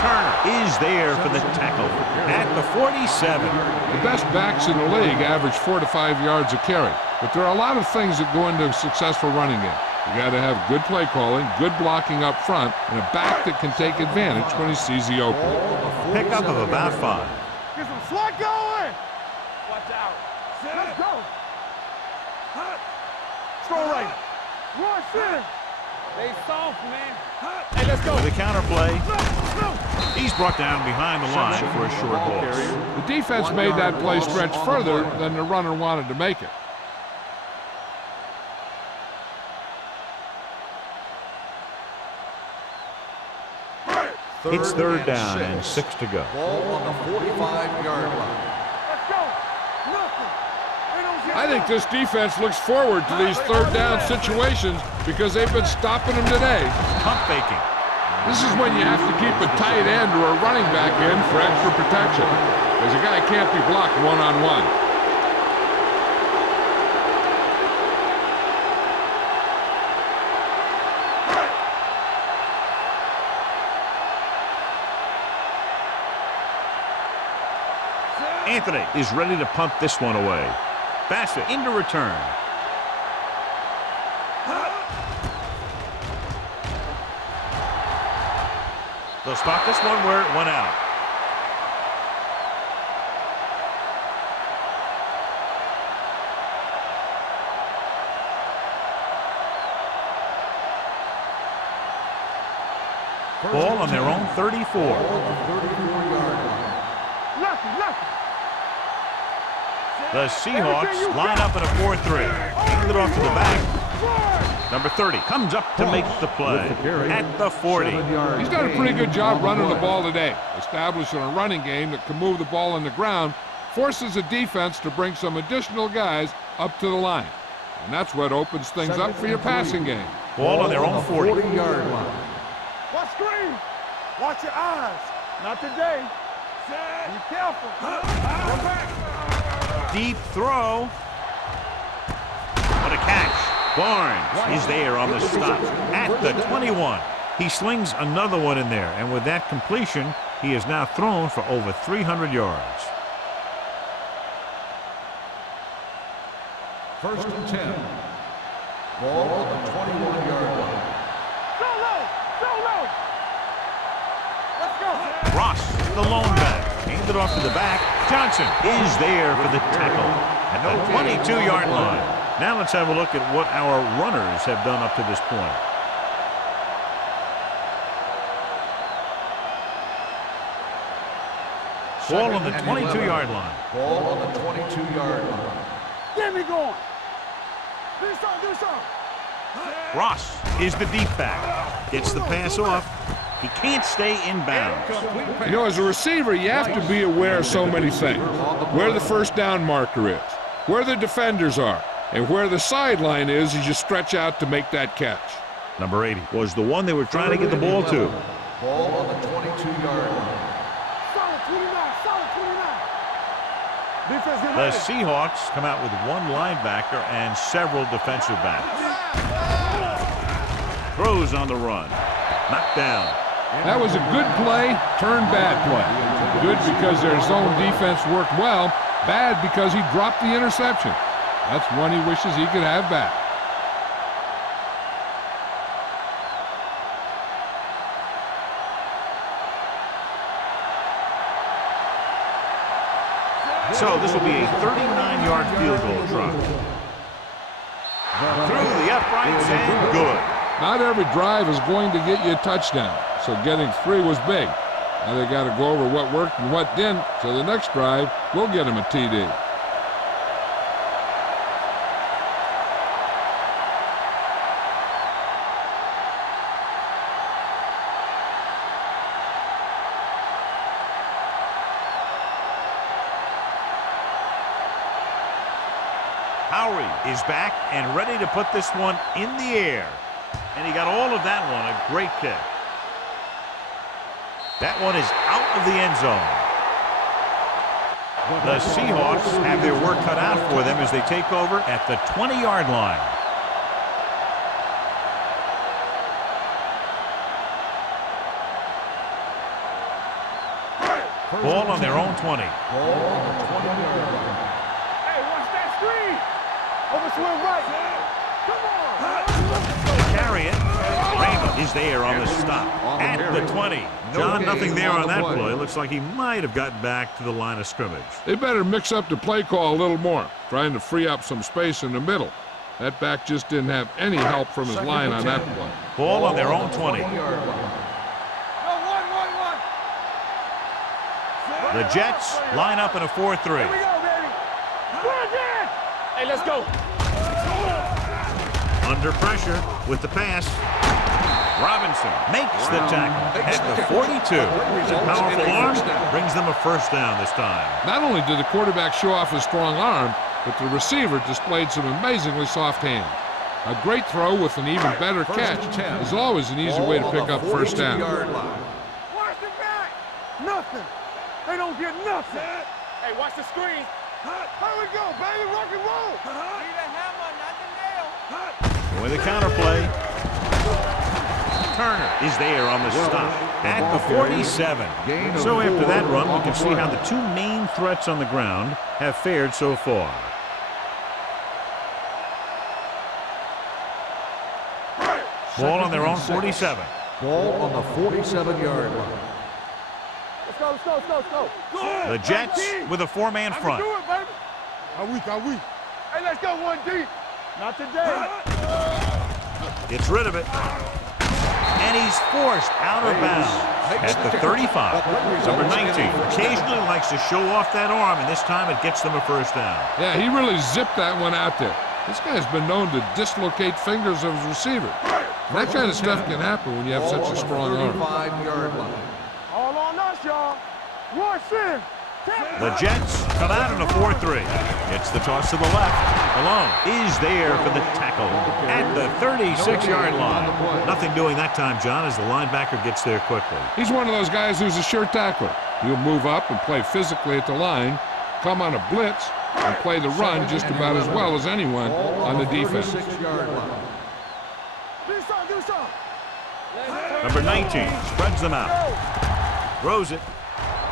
Turner is there for the tackle at the 47. The best backs in the league average 4 to 5 yards a carry, but there are a lot of things that go into a successful running game. You got to have good play calling, good blocking up front, and a back that can take advantage when he sees the opening. Pickup of about 5. Get some slack going. Watch out. Let's go. Strong right. One center. They soft, man. Hey, let's go. With a counter play, he's brought down behind the line for a short loss. The defense made that play stretch further than the runner wanted to make it. It's third down and 6 to go. Ball on the 45-yard line. Let's go. Nothing. They don't get I think this defense looks forward to these third down situations because they've been stopping them today. Pump faking. This is when you have to keep a tight end or a running back in for extra protection because a guy can't be blocked one-on-one. Anthony is ready to punt this one away. Bassett into return. They'll stop this one where it went out. Ball on their own 34. Ball on the 34-yard line. Lucky. The Seahawks line up in a 4-3. Hand it off to the back. Number 30 comes up to make the play at the 40. He's done a pretty good job running the ball today, establishing a running game that can move the ball on the ground, forces the defense to bring some additional guys up to the line. And that's what opens things up for your passing game. Ball on their own 40. 40-yard line. Watch screen. Watch your eyes. Not today. Be careful. Come back. Deep throw. What a catch. Barnes is there on the stop at the 21. He slings another one in there, and with that completion, he has now thrown for over 300 yards. First and 10. Ball on the 21-yard line. Go low. Let's go. Ross, the lone back, handed off to the back. Johnson is there for the tackle at the 22-yard line. Now let's have a look at what our runners have done up to this point. Ball on the 22-yard line. Ball on the 22-yard line. Get me going. Do something. Ross is the deep back. Gets the pass off. He can't stay in bounds. You know, as a receiver, you have to be aware of so many things. Where the first down marker is, where the defenders are, and where the sideline is as you stretch out to make that catch. Number 80 was the one they were trying to get the ball to. Ball on the 22-yard line. Solid 29. Defense get The ready. Seahawks come out with one linebacker and several defensive backs. Throws on the run. Knocked down. That was a good play, turned bad play. Good because their zone defense worked well, bad because he dropped the interception. That's one he wishes he could have back. So this will be a 39-yard field goal try. Through the uprights and good. Not every drive is going to get you a touchdown, so getting 3 was big. Now they got to go over what worked and what didn't, so the next drive will get him a TD. Lowry is back and ready to put this one in the air. And he got all of that one. A great kick. That one is out of the end zone. The Seahawks have their work cut out for them as they take over at the 20-yard line. Ball on their own 20. Hey, watch that screen. Overswing right. Come on. To carry it. Raymond is there on the stop at the 20. John, nothing there on that play. Looks like he might have gotten back to the line of scrimmage. They better mix up the play call a little more, trying to free up some space in the middle. That back just didn't have any help from his line on that play. Ball on their own 20. The Jets line up in a 4-3. Here we go, baby. Hey, let's go. Under pressure with the pass. Robinson makes the tackle at the 42. A powerful arm brings them a first down this time. Not only did the quarterback show off his strong arm, but the receiver displayed some amazingly soft hands. A great throw with an even better catch is always an easy way to pick up first down. Watch the back. Nothing. They don't get nothing. Hey, watch the screen. Here we go, baby. Rock and roll. Need a hammer, not the nail. With a counterplay. Turner is there on the stop at the 47. So after that run, we can see how the two main threats on the ground have fared so far. Ball on their own 47. Ball on the 47-yard line. Let's go, let's go, let's go, let's go. The Jets with a four-man front. Do it, baby. Are we? Hey, let's go 1 deep. Not today. Gets rid of it. And he's forced out of bounds at the 35. Number 19 occasionally likes to show off that arm, and this time it gets them a first down. Yeah, he really zipped that one out there. This guy's been known to dislocate fingers of his receiver. That kind of stuff can happen when you have such a strong arm. 35-yard line. All on us, y'all. Rush in. The Jets come out in a 4-3. It's the toss to the left. Malone is there for the tackle at the 36-yard line. Nothing doing that time, John, as the linebacker gets there quickly. He's one of those guys who's a sure tackler. He'll move up and play physically at the line, come on a blitz, and play the run just about as well as anyone on the defense. Number 19 spreads them out. Throws it.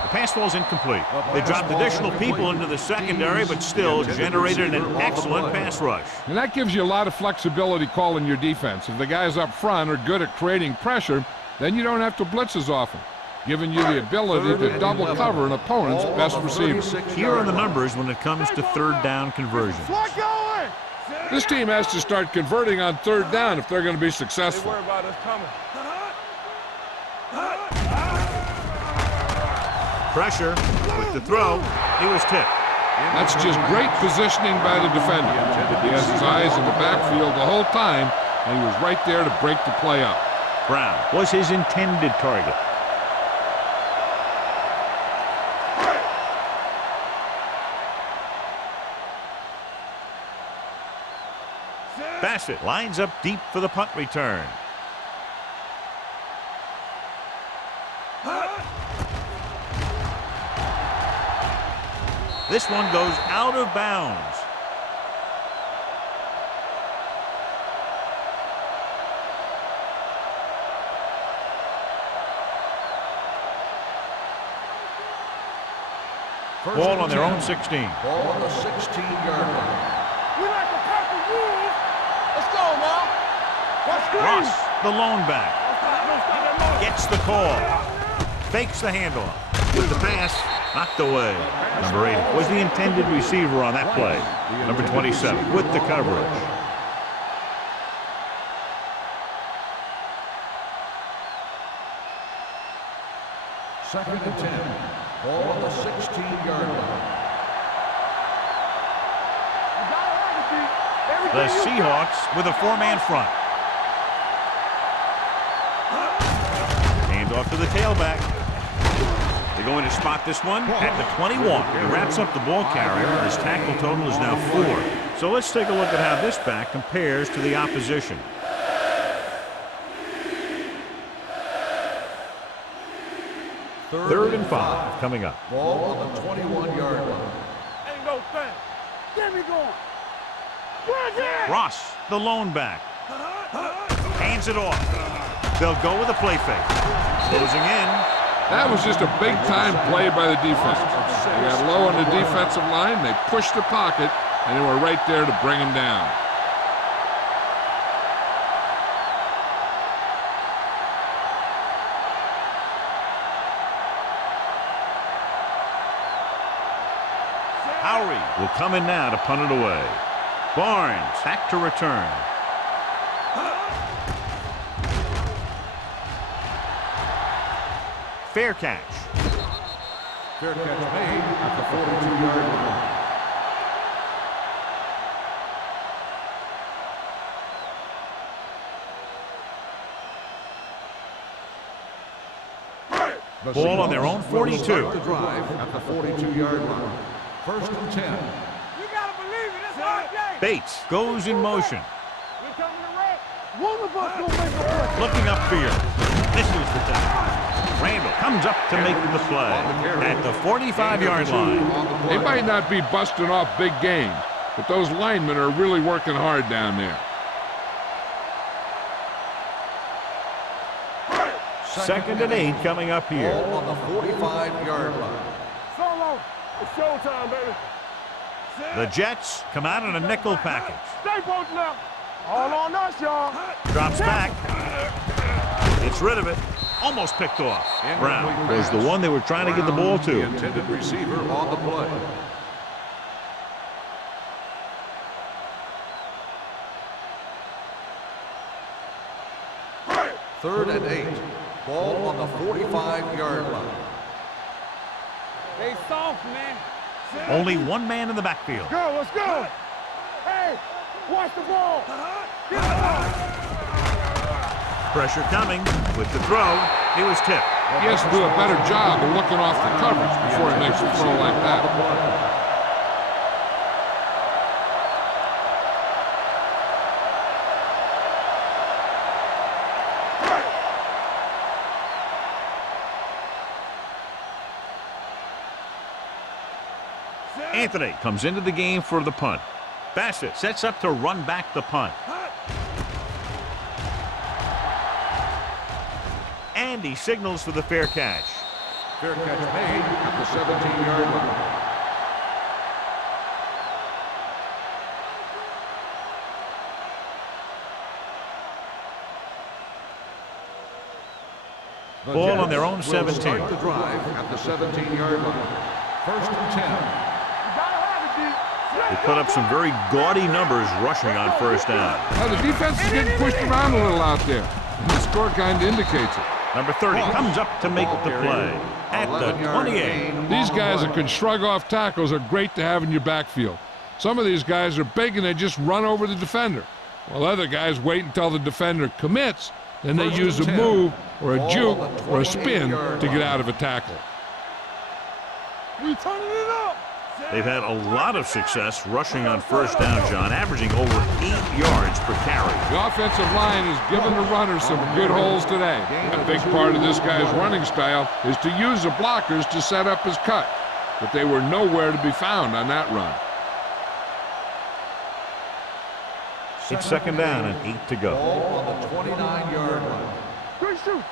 The pass ball's incomplete. They dropped additional people into the secondary, but still generated an excellent pass rush. And that gives you a lot of flexibility calling your defense. If the guys up front are good at creating pressure, then you don't have to blitz as often, giving you the ability to double cover an opponent's best receiver. Here are the numbers when it comes to third down conversions. This team has to start converting on third down if they're going to be successful. Worry about us coming. Pressure with the throw. He was tipped. That's just great positioning by the defender. He has his eyes in the backfield the whole time, and he was right there to break the play up. Brown was his intended target. Bassett lines up deep for the punt return. This one goes out of bounds. Ball on their own 16. Ball on the 16-yard line. We like to pack the rules. Let's go now. Let's go. Ross, the lone back, gets the call. Fakes the handoff. With the pass, knocked away. Number 8 was the intended receiver on that play. Number 27 with the coverage. Second and 10. Ball on the 16-yard line. The Seahawks with a four-man front. Hand off to the tailback. They're going to spot this one at the 21. He wraps up the ball carrier. His tackle total is now 4. So let's take a look at how this back compares to the opposition. Third and 5 coming up. Ball on the 21-yard line. Ain't no thing. Get me going. Where's it? Ross, the lone back. Hands it off. They'll go with a play fake. Closing in. That was just a big-time play by the defense. They got low on the defensive line, they pushed the pocket, and they were right there to bring him down. Howery will come in now to punt it away. Barnes back to return. Fair catch. Fair catch made at the 42-yard line. Ball on their own 42. The drive at the 42-yard line. First and 10. You gotta believe it. It's our game. Bates goes in motion. We're coming to wreck. One of us gonna make a play. Looking upfield. This is the time. Randall comes up to make the play at the 45-yard line. They might not be busting off big games, but those linemen are really working hard down there. Second and 8 coming up here. Ball on the 45-yard line. Solo. It's showtime, baby. The Jets come out in a nickel package. Stay both left. All on us, y'all. Drops back. Gets rid of it. Almost picked off. Brown was the one they were trying to get the ball to. The intended receiver on the play. Third and 8. Ball on the 45-yard line. They soft, man. Only one man in the backfield. Go, let's go. Hey, watch the ball. Get the ball. Pressure coming with the throw. He was tipped. He has to do a better job of looking off the coverage before he makes a throw like that. Anthony comes into the game for the punt. Bassett sets up to run back the punt. And he signals for the fair catch. Fair catch made at the 17-yard line. Ball on their own 17. Start the drive at the 17-yard line. First and 10. They put up some very gaudy numbers rushing on first down. Now, the defense is getting pushed around a little out there, and the score kind of indicates it. Number 30 comes up to make the play at the 28. These guys that can shrug off tackles are great to have in your backfield. Some of these guys are big and they just run over the defender, while other guys wait until the defender commits, then they use a move or a juke or a spin to get out of a tackle. We turning it up. They've had a lot of success rushing on first down, John, averaging over 8 yards per carry. The offensive line has given the runners some good holes today. A big part of this guy's running style is to use the blockers to set up his cut, but they were nowhere to be found on that run. It's second down and 8 to go. Ball on the 29-yard line. Good shoot.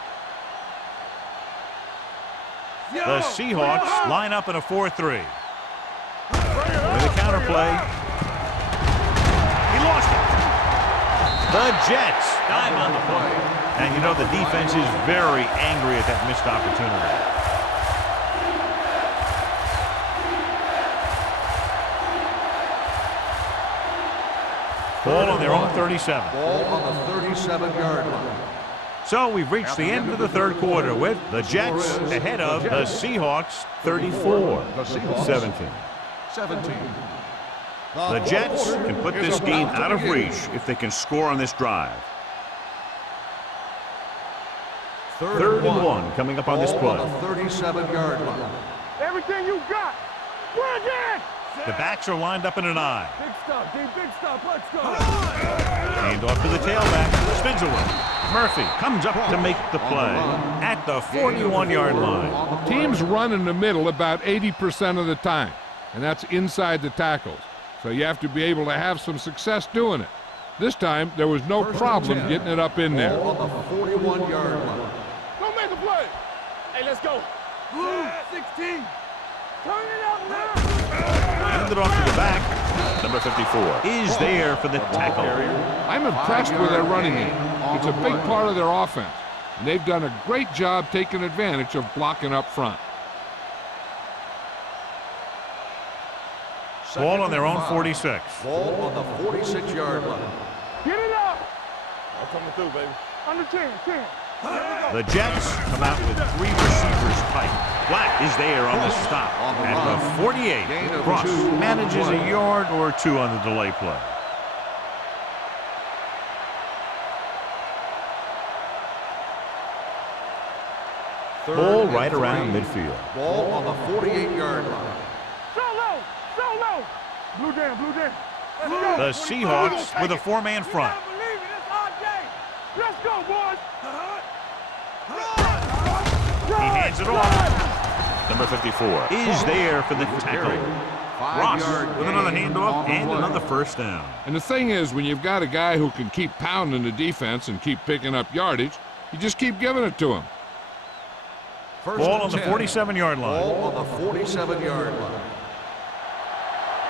The Seahawks line up in a 4-3. With a counter play. He lost it. The Jets dive on the play. And you know the defense is very angry at that missed opportunity. Ball on their own 37. Ball on the 37-yard line. So we've reached the end of the third quarter with the Jets ahead of the Seahawks 34-17. 17. The Jets can put this game out of reach if they can score on this drive. Third and 1 coming up on this play. On the 37-yard line. Everything you got. We're again. The backs are lined up in an I. Big stop, D. Big stop. Let's go. Hand off to the tailback. Spins away. Murphy comes up to make the play at the 41-yard line. Teams run in the middle about 80% of the time, and that's inside the tackles. So you have to be able to have some success doing it. This time, there was no problem getting it up in there. On the 41-yard line. Don't make a play. Hey, let's go. 16. Turn it up now. Hand it off to the back. Number 54 is there for the tackle. I'm impressed with their running game. It's a big part of their offense, and they've done a great job taking advantage of blocking up front. Ball on their own 46. Ball on the 46-yard line. Get it up. I'm coming through, baby. Under 10. The Jets come out with 3 receivers tight. Black is there on the stop at the 48. Cross manages a yard or 2 on the delay play. Ball right around midfield. Ball on the 48-yard line. So low. Blue down. Let's go. The Seahawks with a 4-man front. I believe it. It's our game. Let's go, boys. He hands it off. Number 54 is there for the tackle. Ross with another handoff and another first down. And the thing is, when you've got a guy who can keep pounding the defense and keep picking up yardage, you just keep giving it to him. Ball on the 47-yard line. Ball on the 47-yard line.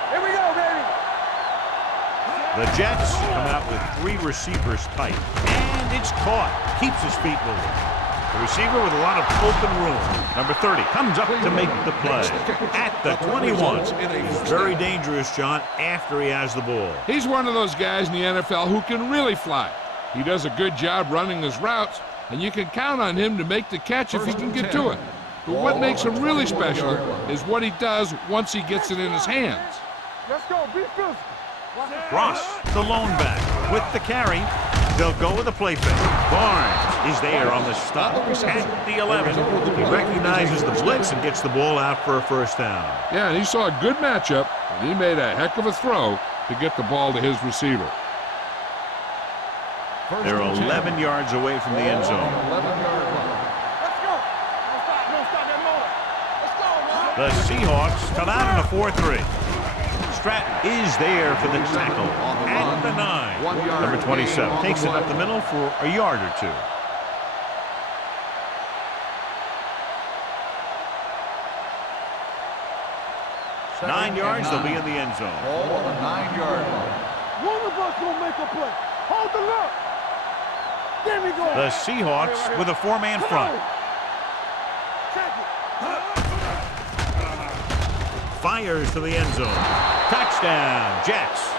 Here we go, baby. The Jets come out with 3 receivers tight. And it's caught. Keeps his feet moving. The receiver with a lot of open room. Number 30 comes up to make the play at the 21. He's very dangerous, John, after he has the ball. He's one of those guys in the NFL who can really fly. He does a good job running his routes, and you can count on him to make the catch if he can get to it. But what makes him really special is what he does once he gets it in his hands. Let's go. Be physical. Ross, the lone back, with the carry. They'll go with a play fake. Barnes is there on the stop at the 11. He recognizes the blitz and gets the ball out for a first down. Yeah, and he saw a good matchup, and he made a heck of a throw to get the ball to his receiver. They're 11 yards away from the end zone. Let's go. Don't stop that motor. Let's go, man. The Seahawks come out in a 4-3. Stratton is there for the tackle at the 9. Number 27 takes it up the middle for a yard or 2. Nine yards, they'll be in the end zone. Ball on the 9-yard line. One of us will make a play. Hold the look. There we go. The Seahawks with a 4-man front. Check it. Fires to the end zone. Touchdown, Jets.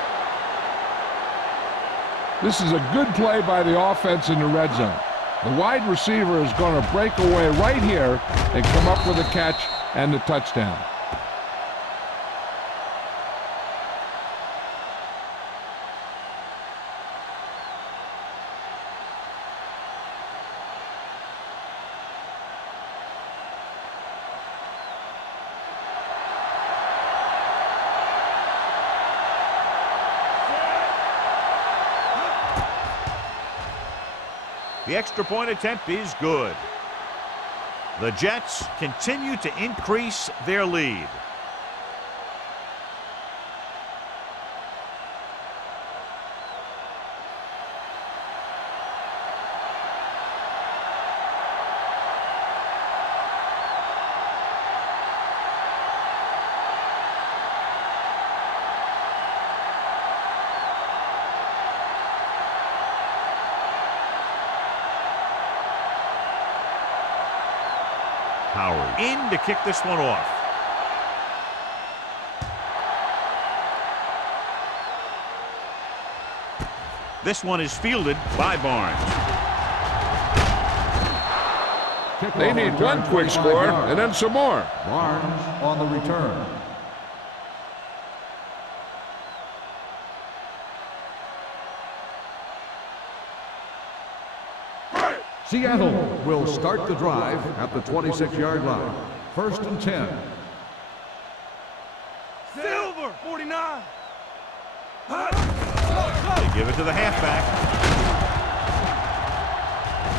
This is a good play by the offense in the red zone. The wide receiver is going to break away right here and come up with a catch and the touchdown. The extra point attempt is good. The Jets continue to increase their lead. Howard in to kick this one off. This one is fielded by Barnes. They need one quick score and then some more. Barnes on the return. Seattle will start the drive at the 26-yard line. 1st and 10. Silver. to the halfback.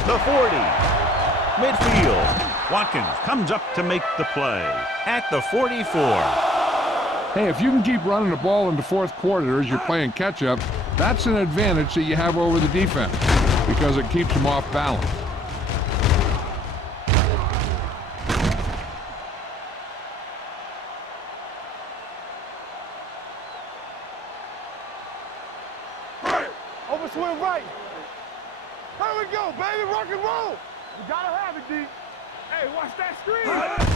The 40. Midfield. Watkins comes up to make the play at the 44. Hey, if you can keep running the ball in the fourth quarter as you're playing catch-up, that's an advantage that you have over the defense because it keeps them off balance. Overswing right. Here we go, baby. Rock and roll. You gotta have it, D. Hey, watch that screen.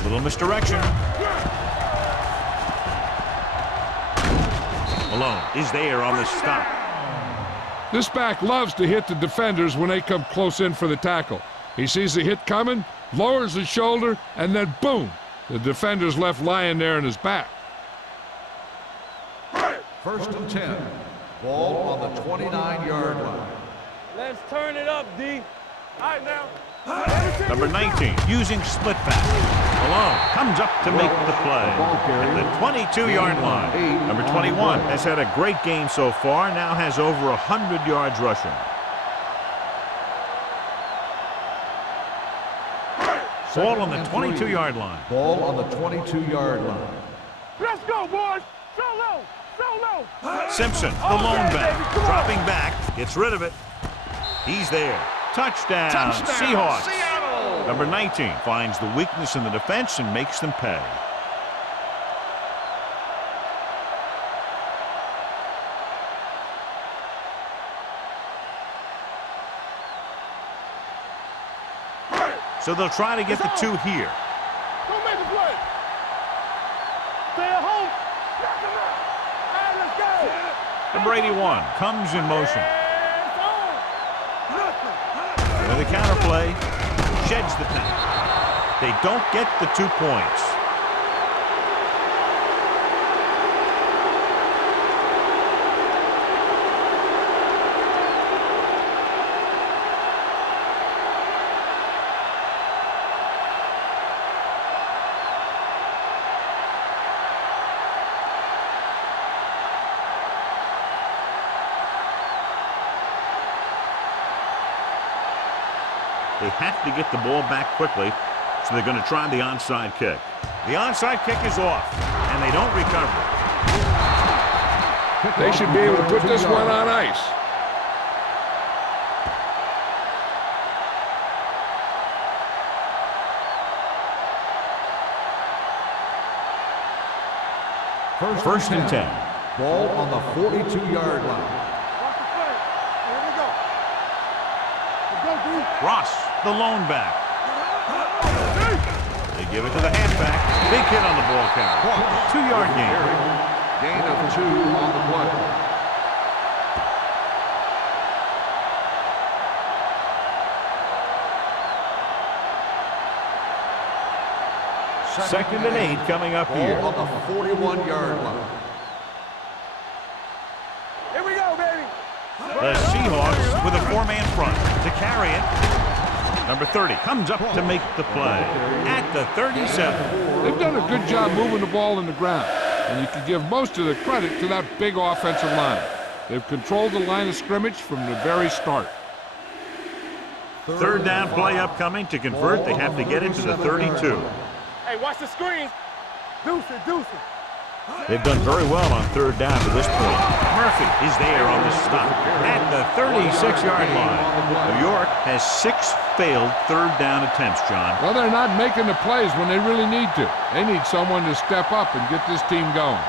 Little misdirection. Malone is there on the stop. This back loves to hit the defenders when they come close in for the tackle. He sees the hit coming, lowers his shoulder, and then boom, the defender's left lying there in his back. First and 10. Ball on the 29-yard line. Let's turn it up, D. All right, now. Number 19 using split back. Malone comes up to make the play at the 22-yard line. Number 21 has had a great game so far, now has over 100 yards rushing. Ball on the 22-yard line. Ball on the 22-yard line. Let's go, boys. Solo. Solo. Simpson, the lone back, dropping back, gets rid of it. He's there. Touchdown, Seahawks. Seattle. Number 19 finds the weakness in the defense and makes them pay. So they'll try to get the two here. Don't make a play. Stay at home. Knock him out. All right, let's go. Number 81 comes in motion. With a counter play, sheds the pass. They don't get the 2 points. They have to get the ball back quickly, so they're going to try the onside kick. The onside kick is off, and they don't recover. They should be able to put this one on ice. First and 10. Ball on the 42-yard line. Watch the play. Here we go. Let's go, D. Ross, the lone back. They give it to the halfback. Big hit on the ball carrier. 2-yard gain. Gain of 2 on the play. Second and 8 coming up here. Ball on the 41-yard line. Here we go, baby. The Seahawks with a 4-man front to carry it. Number 30 comes up to make the play at the 37. They've done a good job moving the ball in the ground, and you can give most of the credit to that big offensive line. They've controlled the line of scrimmage from the very start. Third down play upcoming. To convert, they have to get it to the 32. Hey, watch the screens. Deuce it. They've done very well on third down to this point. Murphy is there on the stop at the 36-yard line. New York has 6 failed third down attempts, John. Well, they're not making the plays when they really need to. They need someone to step up and get this team going.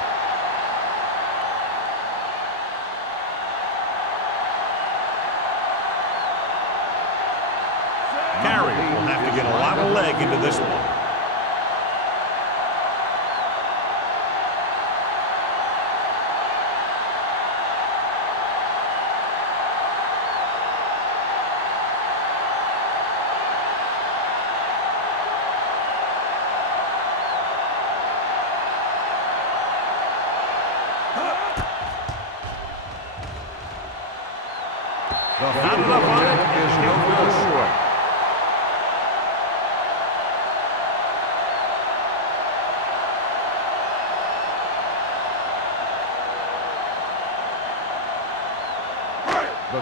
Carrier will have to get a lot of leg into this one. Not enough on it. Is no good.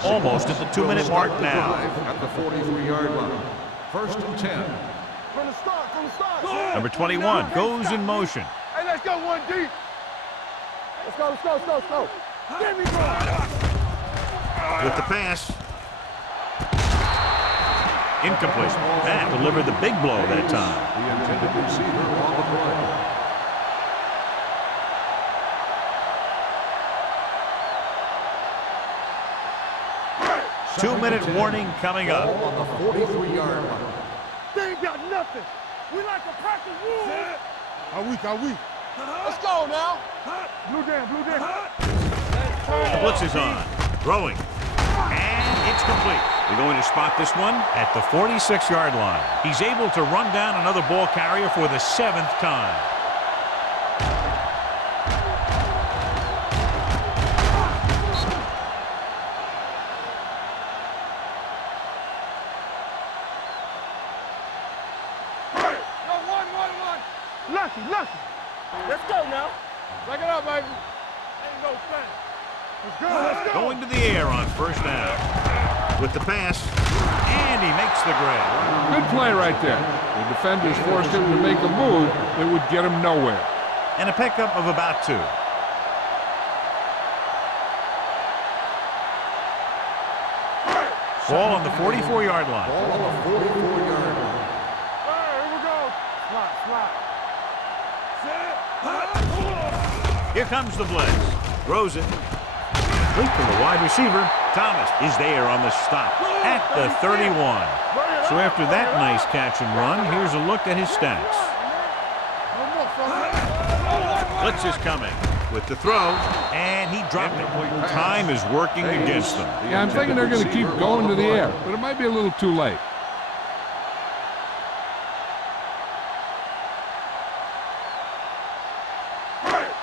Almost at the 2-minute mark now. At the 43-yard line. First and 10. From the start, from the start. Number 21 goes in motion. Hey, let's go one deep. Let's go, let's go, let's go, let's go. Give me one. With the pass. Incomplete. That delivered the big blow that time. The intended receiver on the play. Two-minute warning coming up. On the 43-yard line. They ain't got nothing. We like to practice rules. How weak, how weak. Let's go now. Blue down, blue down. Blitz is on. Throwing. And it's complete. We're going to spot this one at the 46-yard line. He's able to run down another ball carrier for the 7th time. Lucky. Let's go now. Back it up, baby. Ain't no thing. Let's go, let's go. Going to the air on first down. With the pass. And he makes the grab. Good play right there. The defenders forced him to make a move that would get him nowhere. And a pickup of about 2. Ball on the 44-yard line. Ball on the 44-yard line. Here we go. Slide. Here comes the blitz. Throws it. Complete to the wide receiver. Thomas is there on the stop at the 31. So after that nice catch and run, here's a look at his stats. Blitz is coming with the throw, and he dropped it. Time is working against them. Yeah, I'm thinking they're going to keep going to the air, but it might be a little too late.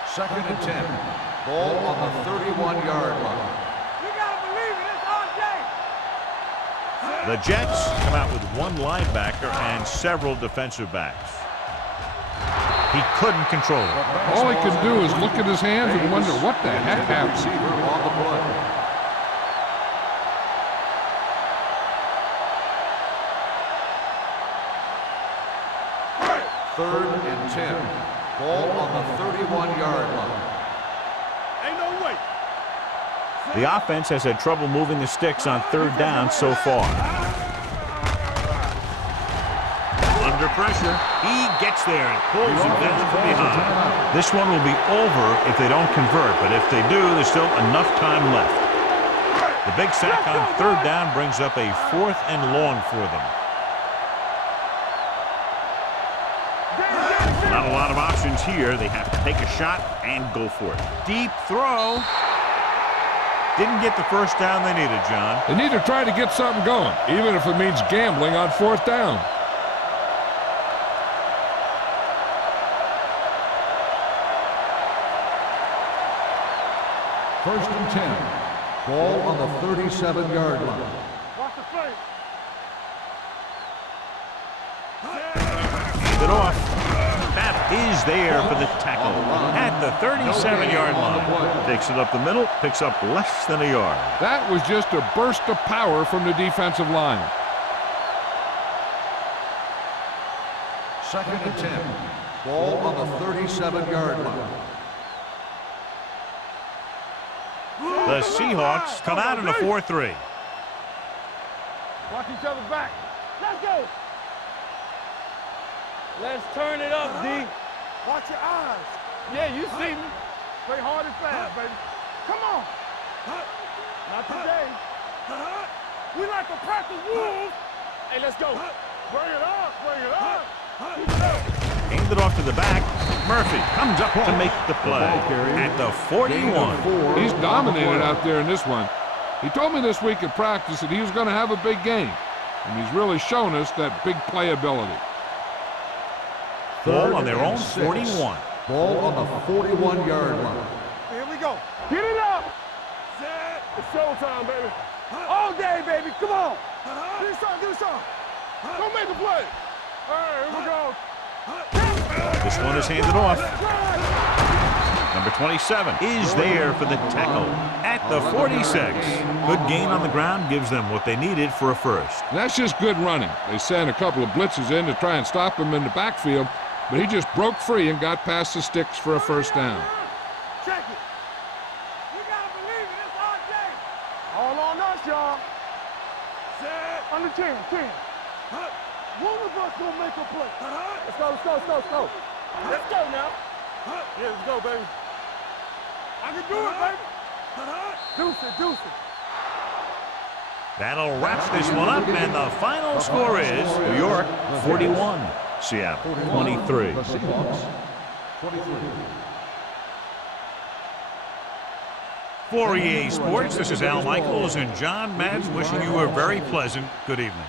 Second and 10. Ball on the 31-yard line. You gotta believe it. It's our day. The Jets come out with one linebacker and several defensive backs. He couldn't control it. All he could do is look at his hands and wonder what the heck happened. Receiver on the play. Third and 10. Ball on the 31-yard line. Ain't no way. The offense has had trouble moving the sticks on third down so far. Under pressure, he gets there and pulls him down from behind. This one will be over if they don't convert, but if they do, there's still enough time left. The big sack on third down brings up a 4th and long for them. Not a lot of options here. They have to take a shot and go for it. Deep throw. Didn't get the first down they needed, John. They need to try to get something going, even if it means gambling on 4th down. First and 10. Ball on the 37-yard line. Watch the play. Hand it off. That is there for the tackle at the 37-yard line. Takes it up the middle, picks up less than a yard. That was just a burst of power from the defensive line. Second and 10. Ball on the 37-yard line. The Seahawks come out in a 4-3. Watch each other back. Let's go. Let's turn it up, D. Watch your eyes. Yeah, you see me. Play hard and fast, baby. Come on. Not today. We like to practice rules. Hey, let's go. Bring it up, bring it up. Keep it up. Hand it off to the back. Murphy comes up to make the play at the 41. He's dominated out there in this one. He told me this week at practice that he was going to have a big game, and he's really shown us that big playability. Ball on their own 41. Ball on the 41-yard line. Here we go. Get it up. It's showtime, baby. All day, baby. Come on. Give it some, give it some. Don't make a play. All right, here we go. This one is handed off. Number 27 is there for the tackle at the 46. Good gain on the ground gives them what they needed for a first. That's just good running. They sent a couple of blitzes in to try and stop him in the backfield, but he just broke free and got past the sticks for a first down. Check it. We gotta believe it. It's our day. All on us, y'all. Set. Under 10, 10. One of us gonna make a play. Let's go, let's go, let's go, let's go. Let's go now. Yeah, let's go, baby. I can do it, baby. Deuce it, deuce it. That'll wrap this one up, and the final score is New York 41, Seattle 23. The Seahawks 23. For EA Sports, this is Al Michaels and John Madden wishing you a very pleasant good evening.